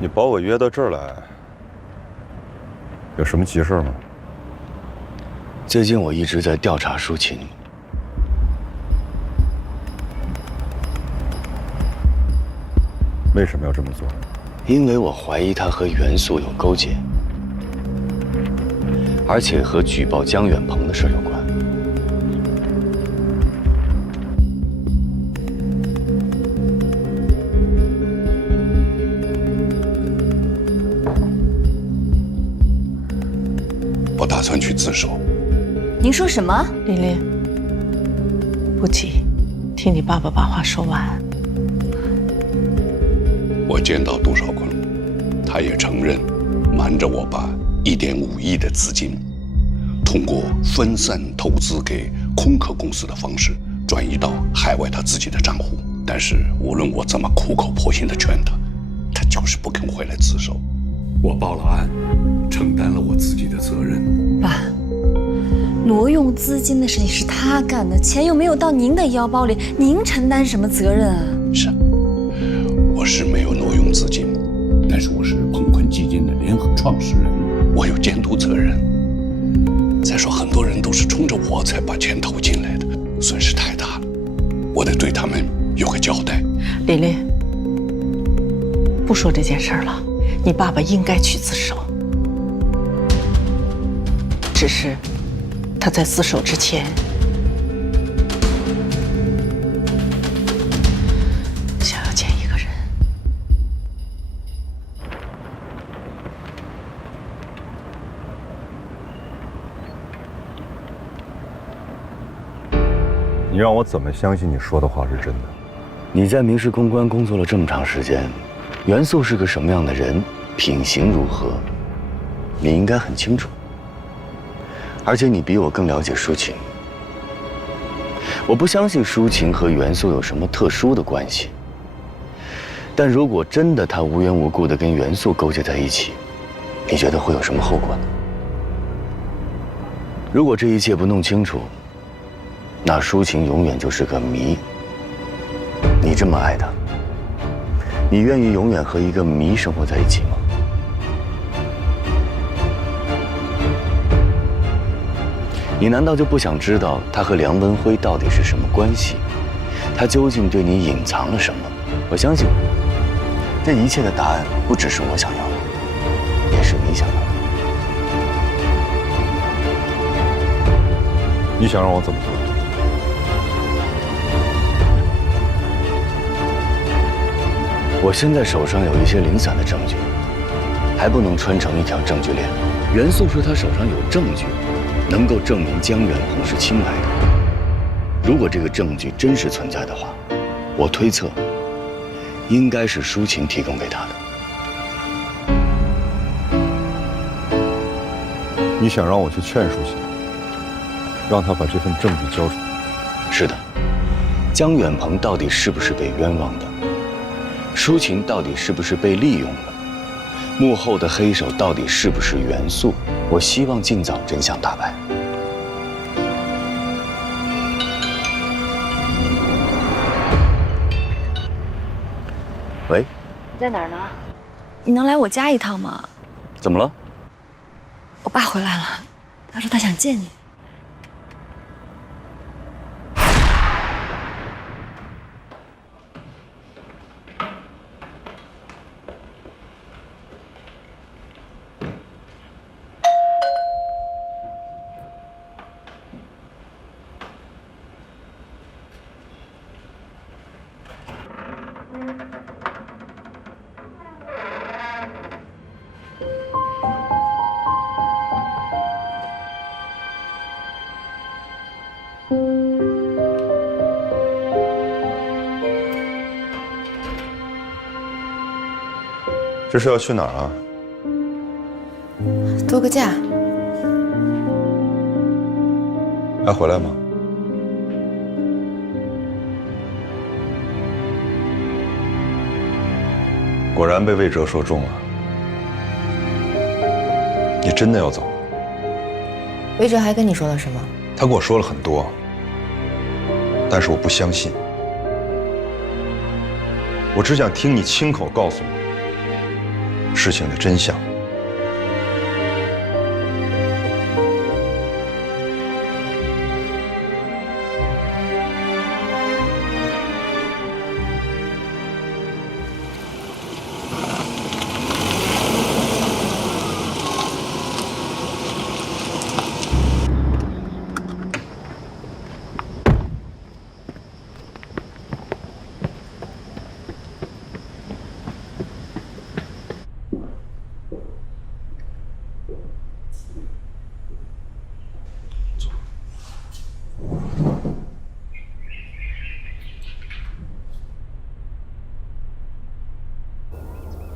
你把我约到这儿来，有什么急事吗？最近我一直在调查舒琴。为什么要这么做？因为我怀疑他和袁素有勾结，而且和举报江远鹏的事有关。我打算去自首。您说什么？琳琳，不急，听你爸爸把话说完。我见到杜少坤，他也承认，瞒着我把1.5亿的资金，通过分散投资给空壳公司的方式，转移到海外他自己的账户。但是无论我怎么苦口婆心的劝他，他就是不肯回来自首。我报了案，承担了我自己的责任。爸，挪用资金的事情是他干的，钱又没有到您的腰包里，您承担什么责任啊？是，我是没有挪用资金，但是我是鹏坤基金的联合创始人，我有监督责任。再说，很多人都是冲着我才把钱投进来的，损失太大了，我得对他们有个交代。琳琳，不说这件事了，你爸爸应该去自首。只是他在自首之前，想要见一个人。你让我怎么相信你说的话是真的？你在明世公关工作了这么长时间，袁素是个什么样的人，品行如何，你应该很清楚。而且你比我更了解舒琴。我不相信舒琴和袁素有什么特殊的关系。但如果真的她无缘无故的跟袁素勾结在一起，你觉得会有什么后果呢？如果这一切不弄清楚，那舒琴永远就是个谜。你这么爱她，你愿意永远和一个谜生活在一起吗？你难道就不想知道他和梁文辉到底是什么关系？他究竟对你隐藏了什么？我相信，这一切的答案不只是我想要的，也是你想要的。你想让我怎么做？我现在手上有一些零散的证据，还不能穿成一条证据链。袁素说他手上有证据，能够证明江远鹏是亲来的。如果这个证据真实存在的话，我推测，应该是舒琴提供给他的。你想让我去劝舒琴，让他把这份证据交出来？是的，江远鹏到底是不是被冤枉的？舒琴到底是不是被利用了？幕后的黑手到底是不是袁素？我希望尽早真相大白。喂，你在哪儿呢？你能来我家一趟吗？怎么了？我爸回来了，他说他想见你。这是要去哪儿啊？度个假。还回来吗？果然被魏哲说中了。你真的要走？魏哲还跟你说了什么？他跟我说了很多，但是我不相信。我只想听你亲口告诉我，事情的真相。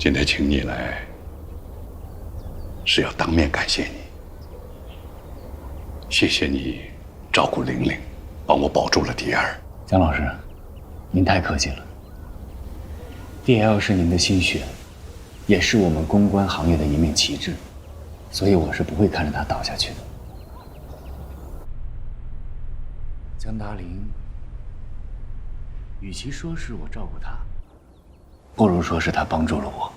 今天请你来，是要当面感谢你。谢谢你照顾玲玲，帮我保住了DL。姜老师，您太客气了。DL 是您的心血，也是我们公关行业的一面旗帜，所以我是不会看着它倒下去的。江达林，与其说是我照顾他，不如说是他帮助了我。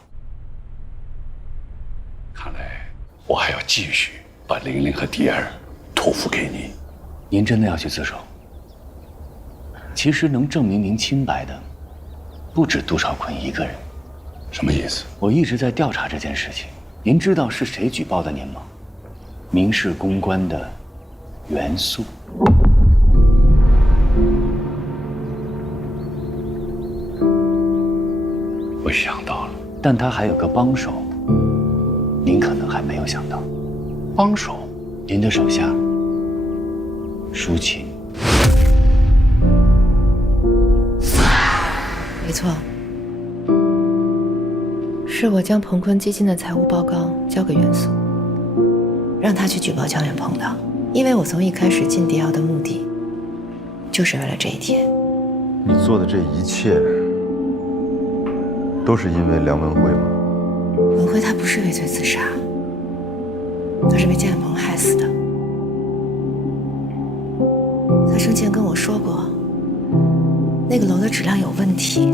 看来我还要继续把玲玲和DL托付给你。您真的要去自首？其实能证明您清白的，不止杜少坤一个人。什么意思？我一直在调查这件事情。您知道是谁举报的您吗？明氏公关的袁素。我想到了，但他还有个帮手，您可能还没有想到。帮手？您的手下舒琴。没错，是我将鹏坤基金的财务报告交给袁素，让他去举报江远鹏的。因为我从一开始进DL的目的，就是为了这一天。你做的这一切，都是因为梁文辉吗？文辉他不是畏罪自杀，他是被江远鹏害死的。他生前跟我说过，那个楼的质量有问题，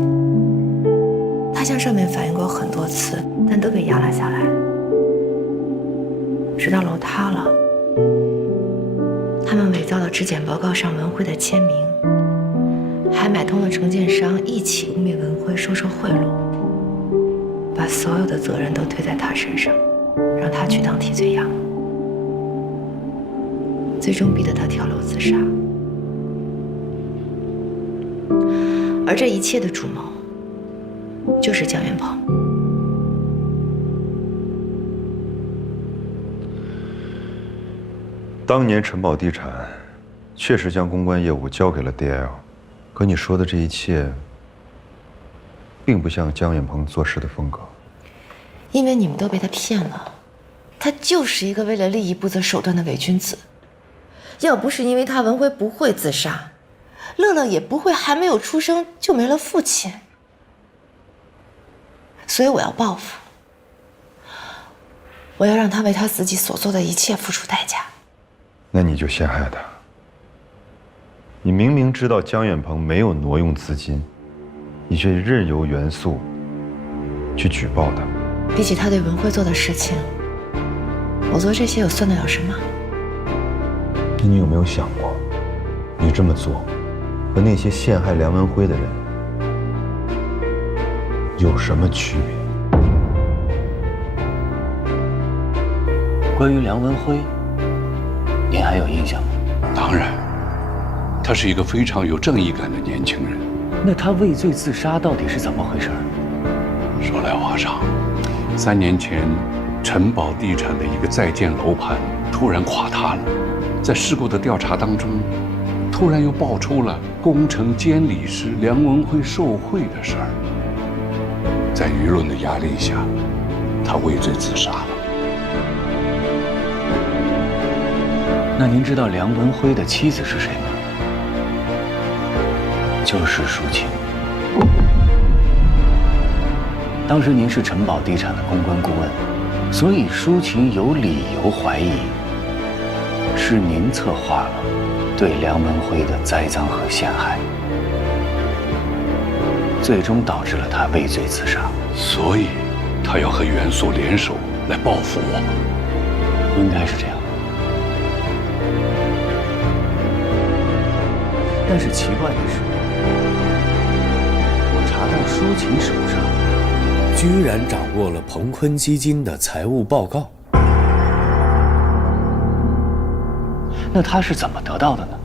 他向上面反映过很多次，但都被压了下来。直到楼塌了，他们伪造了质检报告上文辉的签名，还买通了承建商，一起污蔑文辉收受贿赂，把所有的责任都推在他身上，让他去当替罪羊，最终逼得他跳楼自杀。而这一切的主谋，就是江远鹏。当年城堡地产确实将公关业务交给了 DL， 可你说的这一切，并不像江远鹏做事的风格。因为你们都被他骗了，他就是一个为了利益不择手段的伪君子。要不是因为他，文辉不会自杀，乐乐也不会还没有出生就没了父亲。所以我要报复，我要让他为他自己所做的一切付出代价。那你就陷害他。你明明知道江远鹏没有挪用资金，你却任由袁素去举报他。比起他对文辉做的事情，我做这些又算得了什么？那你有没有想过，你这么做和那些陷害梁文辉的人有什么区别？关于梁文辉，您还有印象吗？当然，他是一个非常有正义感的年轻人。那他畏罪自杀到底是怎么回事？说来话长，3年前，城堡地产的一个在建楼盘突然垮塌了，在事故的调查当中，突然又爆出了工程监理师梁文辉受贿的事儿。在舆论的压力下，他畏罪自杀了。那您知道梁文辉的妻子是谁吗？就是舒琴。当时您是城堡地产的公关顾问，所以舒琴有理由怀疑，是您策划了对梁文辉的栽赃和陷害，最终导致了他畏罪自杀。所以，他要和元素联手来报复我。应该是这样。但是奇怪的是，我查到舒淇手上居然掌握了鹏坤基金的财务报告。那他是怎么得到的呢？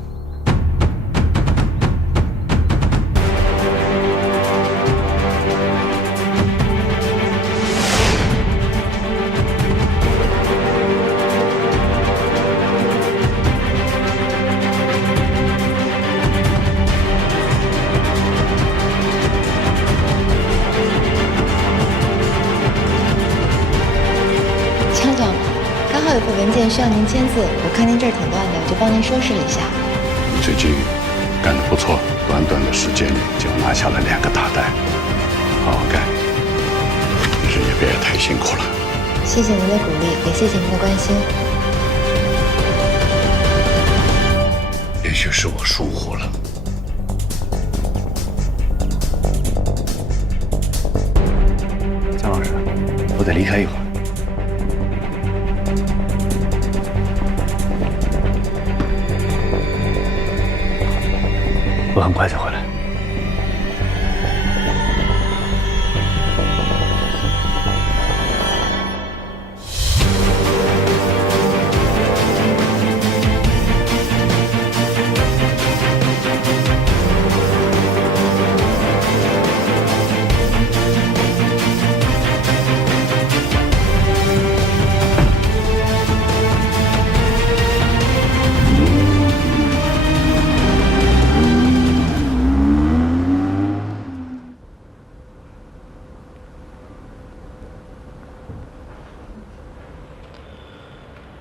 江总，刚好有份文件需要您签字，我看您这儿挺乱的，我就帮您收拾了一下。你最近干得不错，短短的时间里就拿下了2个大单，好好干，但是也别太辛苦了。谢谢您的鼓励，也谢谢您的关心。也许是我疏忽了。姜老师，我得离开一会儿。我很快就回来。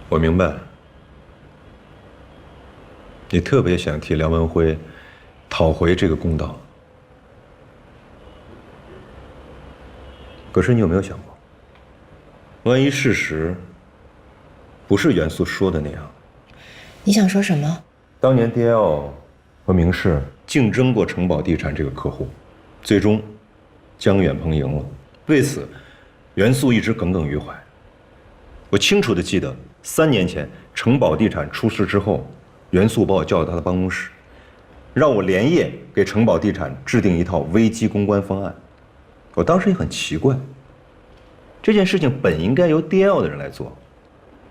我明白，你特别想替梁文辉讨回这个公道。可是你有没有想过，万一事实不是元素说的那样？你想说什么？当年 DL 和明世竞争过城堡地产这个客户，最终江远鹏赢了。为此，元素一直耿耿于怀。我清楚地记得，3年前城堡地产出事之后，元素把我叫到他的办公室，让我连夜给城堡地产制定一套危机公关方案。我当时也很奇怪，这件事情本应该由 DL 的人来做，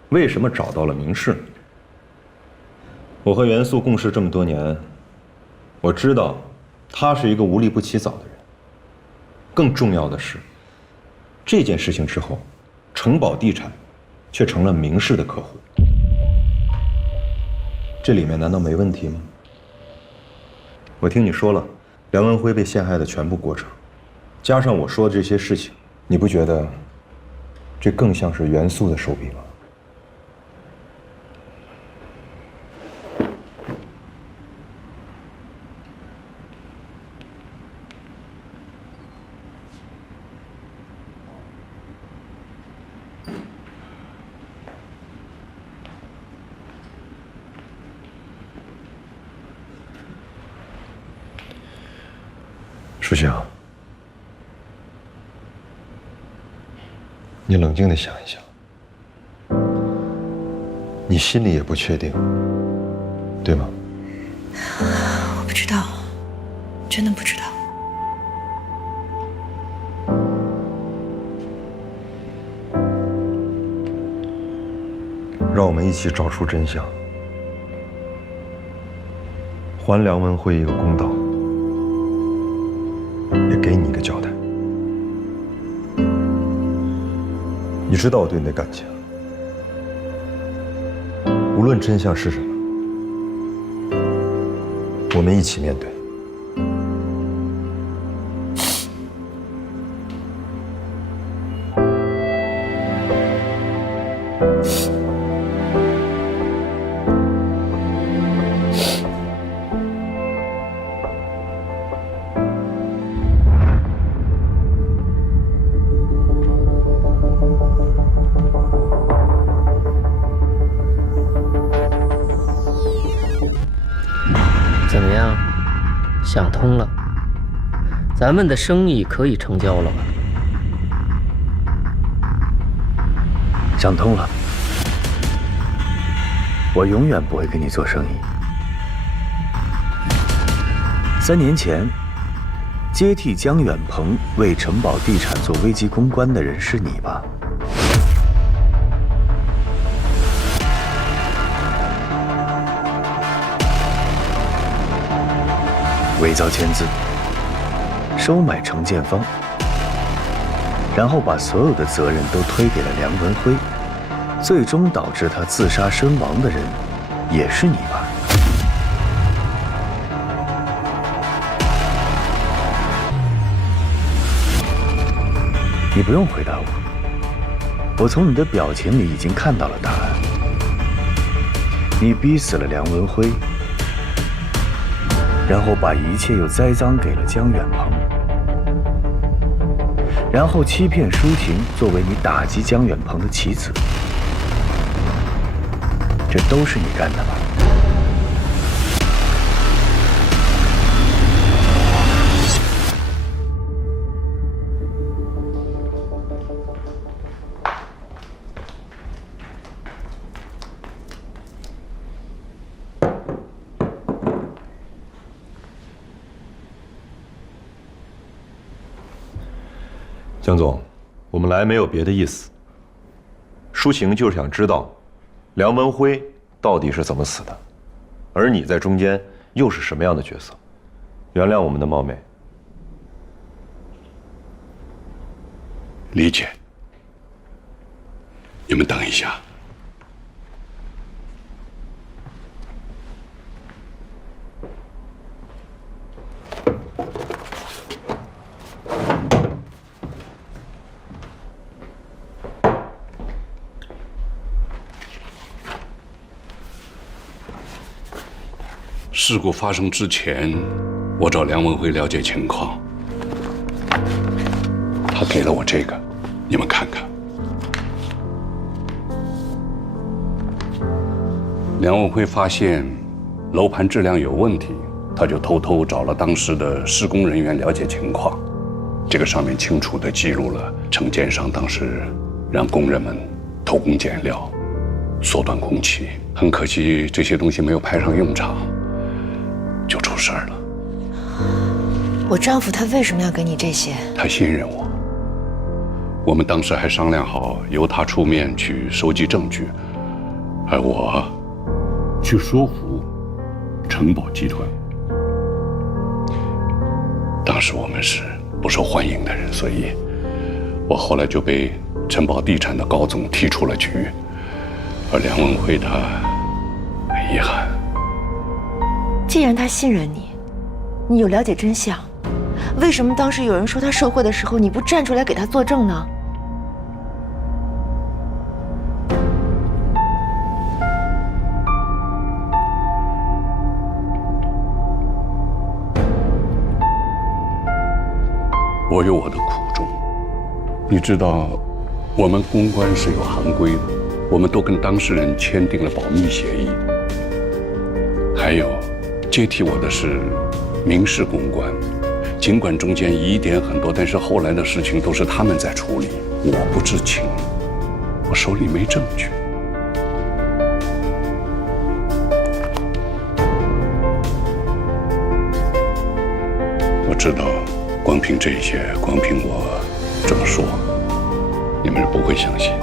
为什么找到了明世？我和元素共事这么多年，我知道他是一个无利不起早的人。更重要的是，这件事情之后，城堡地产却成了明世的客户，这里面难道没问题吗？我听你说了梁文辉被陷害的全部过程，加上我说的这些事情，你不觉得这更像是元素的手笔吗？舒香，你冷静地想一想，你心里也不确定，对吗？我不知道，真的不知道。让我们一起找出真相，还梁文辉一个公道，也给你一个交代。你知道我对你的感情，无论真相是什么，我们一起面对。怎么样，想通了？咱们的生意可以成交了吧？想通了，我永远不会跟你做生意。3年前，接替江远鹏为城堡地产做危机公关的人是你吧？伪造签字，收买程建芳，然后把所有的责任都推给了梁文辉，最终导致他自杀身亡的人也是你吧？你不用回答我，我从你的表情里已经看到了答案。你逼死了梁文辉，然后把一切又栽赃给了江远鹏，然后欺骗舒婷作为你打击江远鹏的棋子，这都是你干的吧？江总，我们来没有别的意思。舒晴就是想知道，梁文辉到底是怎么死的，而你在中间又是什么样的角色？原谅我们的冒昧。理解。你们等一下。事故发生之前，我找梁文辉了解情况，他给了我这个，你们看看。梁文辉发现楼盘质量有问题，他就偷偷找了当时的施工人员了解情况。这个上面清楚地记录了承建商当时让工人们偷工减料，缩短工期。很可惜，这些东西没有派上用场。就出事儿了。我丈夫他为什么要给你这些？他信任我。我们当时还商量好，由他出面去收集证据，而我去说服城堡集团。当时我们是不受欢迎的人，所以我后来就被城堡地产的高总踢出了局，而梁文辉他很遗憾。既然他信任你，你有了解真相，为什么当时有人说他受贿的时候，你不站出来给他作证呢？我有我的苦衷。你知道，我们公关是有行规的，我们都跟当事人签订了保密协议。还有，接替我的是民事公关，尽管中间疑点很多，但是后来的事情都是他们在处理，我不知情，我手里没证据。我知道，光凭这些，光凭我这么说，你们是不会相信。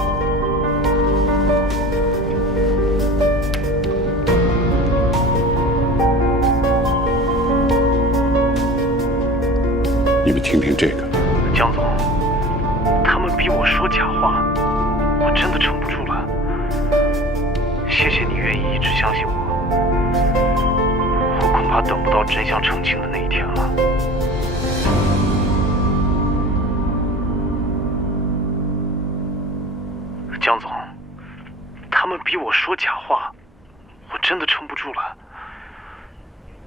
你们听听这个，江总，他们逼我说假话，我真的撑不住了。谢谢你愿意一直相信我，我恐怕等不到真相澄清的那一天了。江总，他们逼我说假话，我真的撑不住了。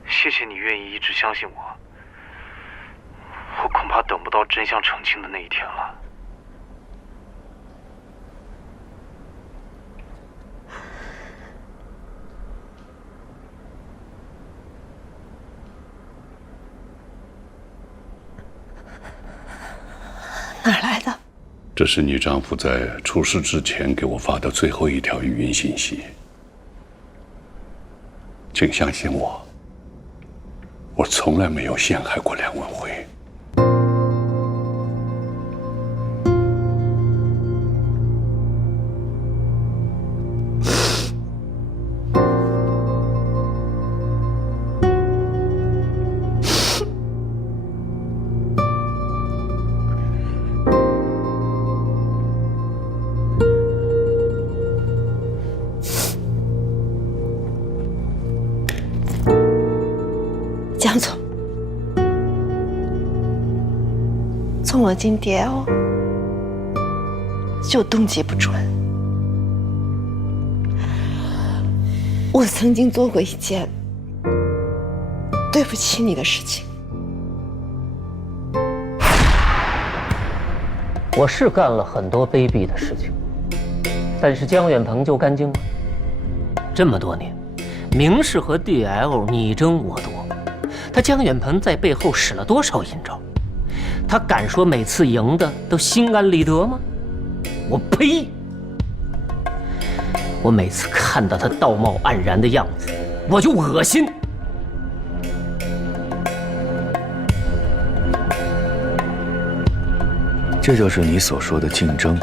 谢谢你愿意一直相信我。我恐怕等不到真相澄清的那一天了。哪儿来的？这是你丈夫在出事之前给我发的最后一条语音信息。请相信我，我从来没有陷害过梁文辉。江总，从我进 DL 就动机不纯。我曾经做过一件对不起你的事情。我是干了很多卑鄙的事情，但是江远鹏就干净吗？这么多年，明氏和 DL 你争我夺。他江远鹏在背后使了多少阴招？他敢说每次赢的都心安理得吗？我呸！我每次看到他道貌岸然的样子，我就恶心。这就是你所说的竞争，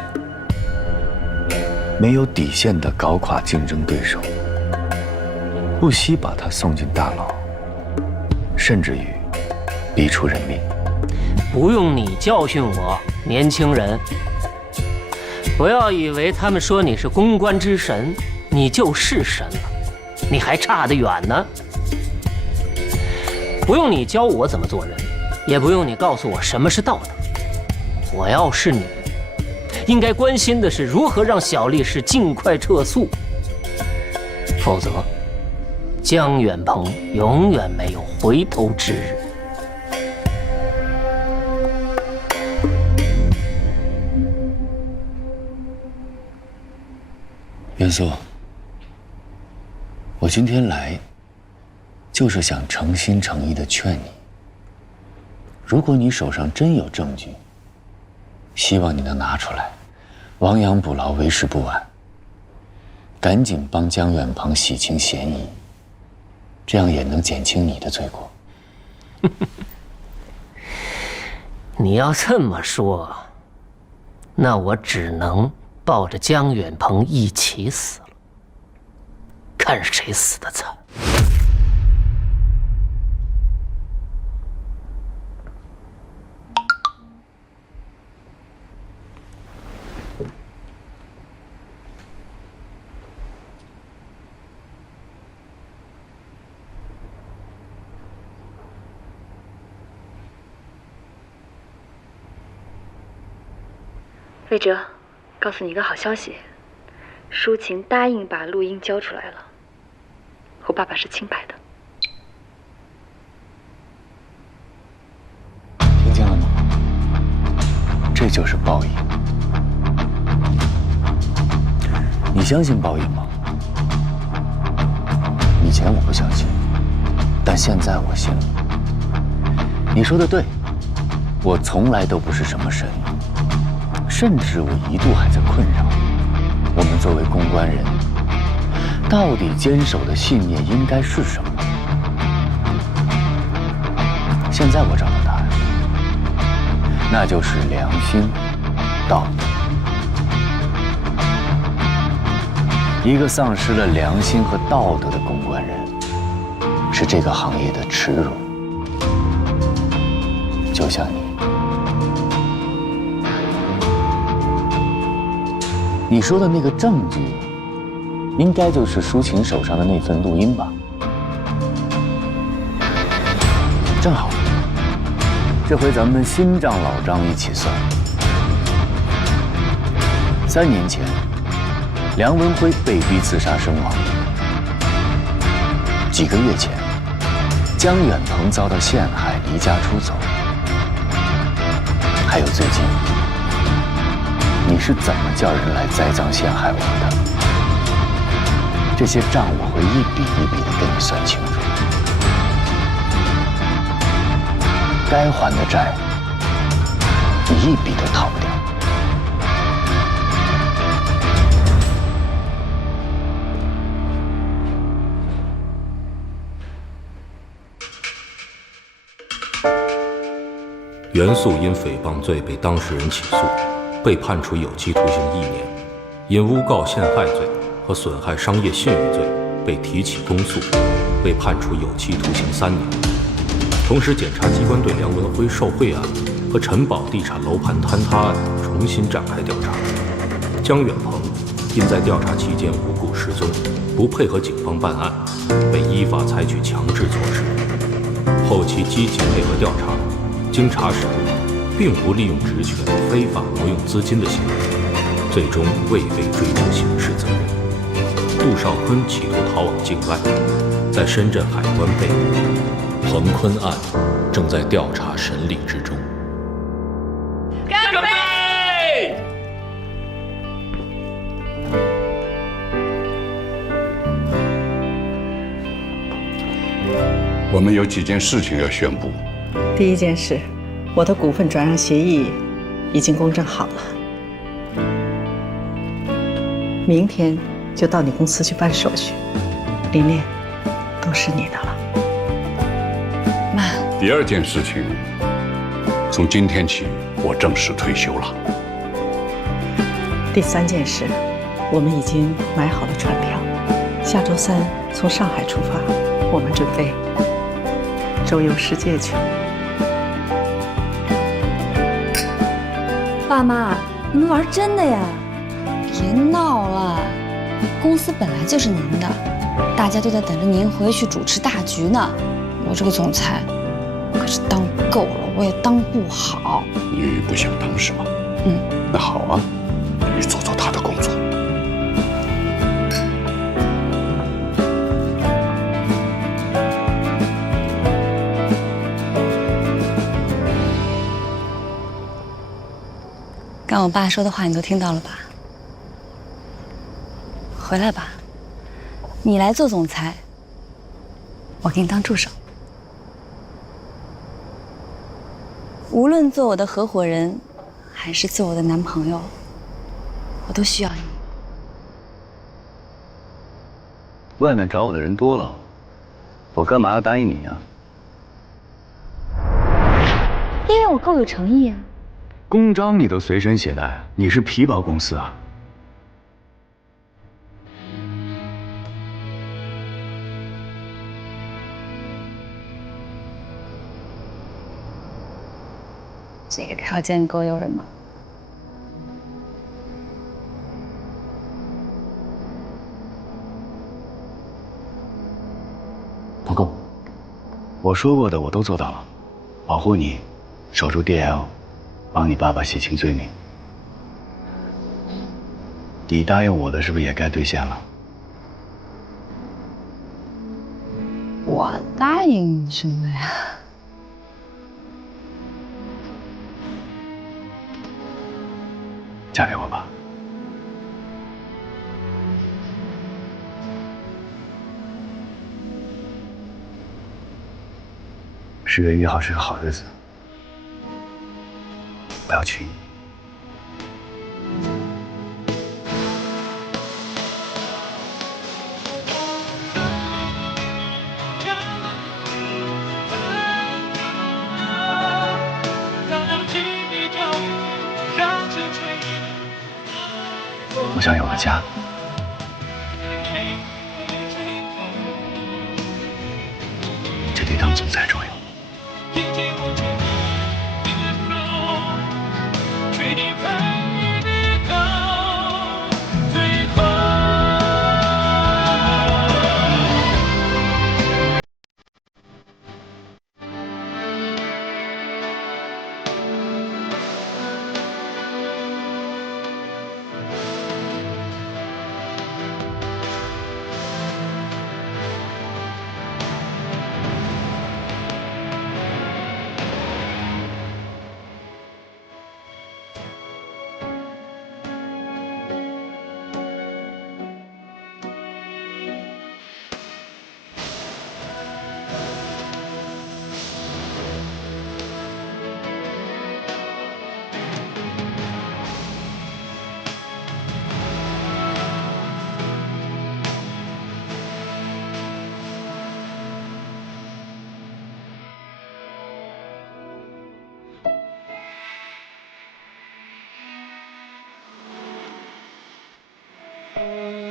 没有底线的搞垮竞争对手，不惜把他送进大牢。甚至于逼出人命。不用你教训我，年轻人。不要以为他们说你是公关之神，你就是神了，你还差得远呢。不用你教我怎么做人，也不用你告诉我什么是道德。我要是你，应该关心的是如何让小力士尽快撤诉，否则江远鹏永远没有回头之日。元素，我今天来，就是想诚心诚意地劝你，如果你手上真有证据，希望你能拿出来，亡羊补牢，为时不晚。赶紧帮江远鹏洗清嫌疑。这样也能减轻你的罪过。你要这么说，那我只能抱着江远鹏一起死了，看谁死得惨。魏哲，告诉你一个好消息，舒晴答应把录音交出来了，我爸爸是清白的。听见了吗？这就是报应。你相信报应吗？以前我不相信，但现在我信了。你说的对，我从来都不是什么神。甚至我一度还在困扰，我们作为公关人，到底坚守的信念应该是什么？现在我找到答案，那就是良心、道德。一个丧失了良心和道德的公关人，是这个行业的耻辱。就像你。你说的那个证据，应该就是舒晴手上的那份录音吧？正好，这回咱们新账老账一起算。3年前，梁文辉被逼自杀身亡；几个月前，江远鹏遭到陷害，离家出走；还有最近。你是怎么叫人来栽赃陷害我的？这些账我会一笔一笔的跟你算清楚。该还的债，你一笔都逃不掉。袁素因诽谤罪被当事人起诉，被判处有期徒刑1年；因诬告陷害罪和损害商业信誉罪被提起公诉，被判处有期徒刑3年。同时，检察机关对梁文辉受贿案和陈宝地产楼盘坍塌案重新展开调查。江远鹏因在调查期间无故失踪，不配合警方办案，被依法采取强制措施。后期积极配合调查，经查实，并不利用职权非法挪用资金的行为，最终未被追究刑事责任。杜少坤企图逃往境外，在深圳海关被捕。彭坤案正在调查审理之中。干杯！我们有几件事情要宣布。第一件事，我的股份转让协议已经公证好了，明天就到你公司去办手续。琳琳，都是你的了。妈。第二件事情，从今天起我正式退休了。第三件事，我们已经买好了船票，下周3从上海出发，我们准备周游世界去。爸妈，你们玩真的呀？别闹了，公司本来就是您的，大家都在等着您回去主持大局呢。我这个总裁可是当够了，我也当不好。你不想当是吗？那好啊，你做做他的工作。刚我爸说的话你都听到了吧？回来吧，你来做总裁，我给你当助手。无论做我的合伙人，还是做我的男朋友，我都需要你。外面找我的人多了，我干嘛要答应你呀？因为我够有诚意啊。公章你都随身携带，你是皮包公司啊？这个条件够诱人吗？不够。我说过的我都做到了，保护你，守住 DL， 帮你爸爸洗清罪名。你答应我的是不是也该兑现了？我答应你什么呀？嫁给我吧。10月1号是个好日子，我要娶你。我想有个家，这比当总裁重要。了。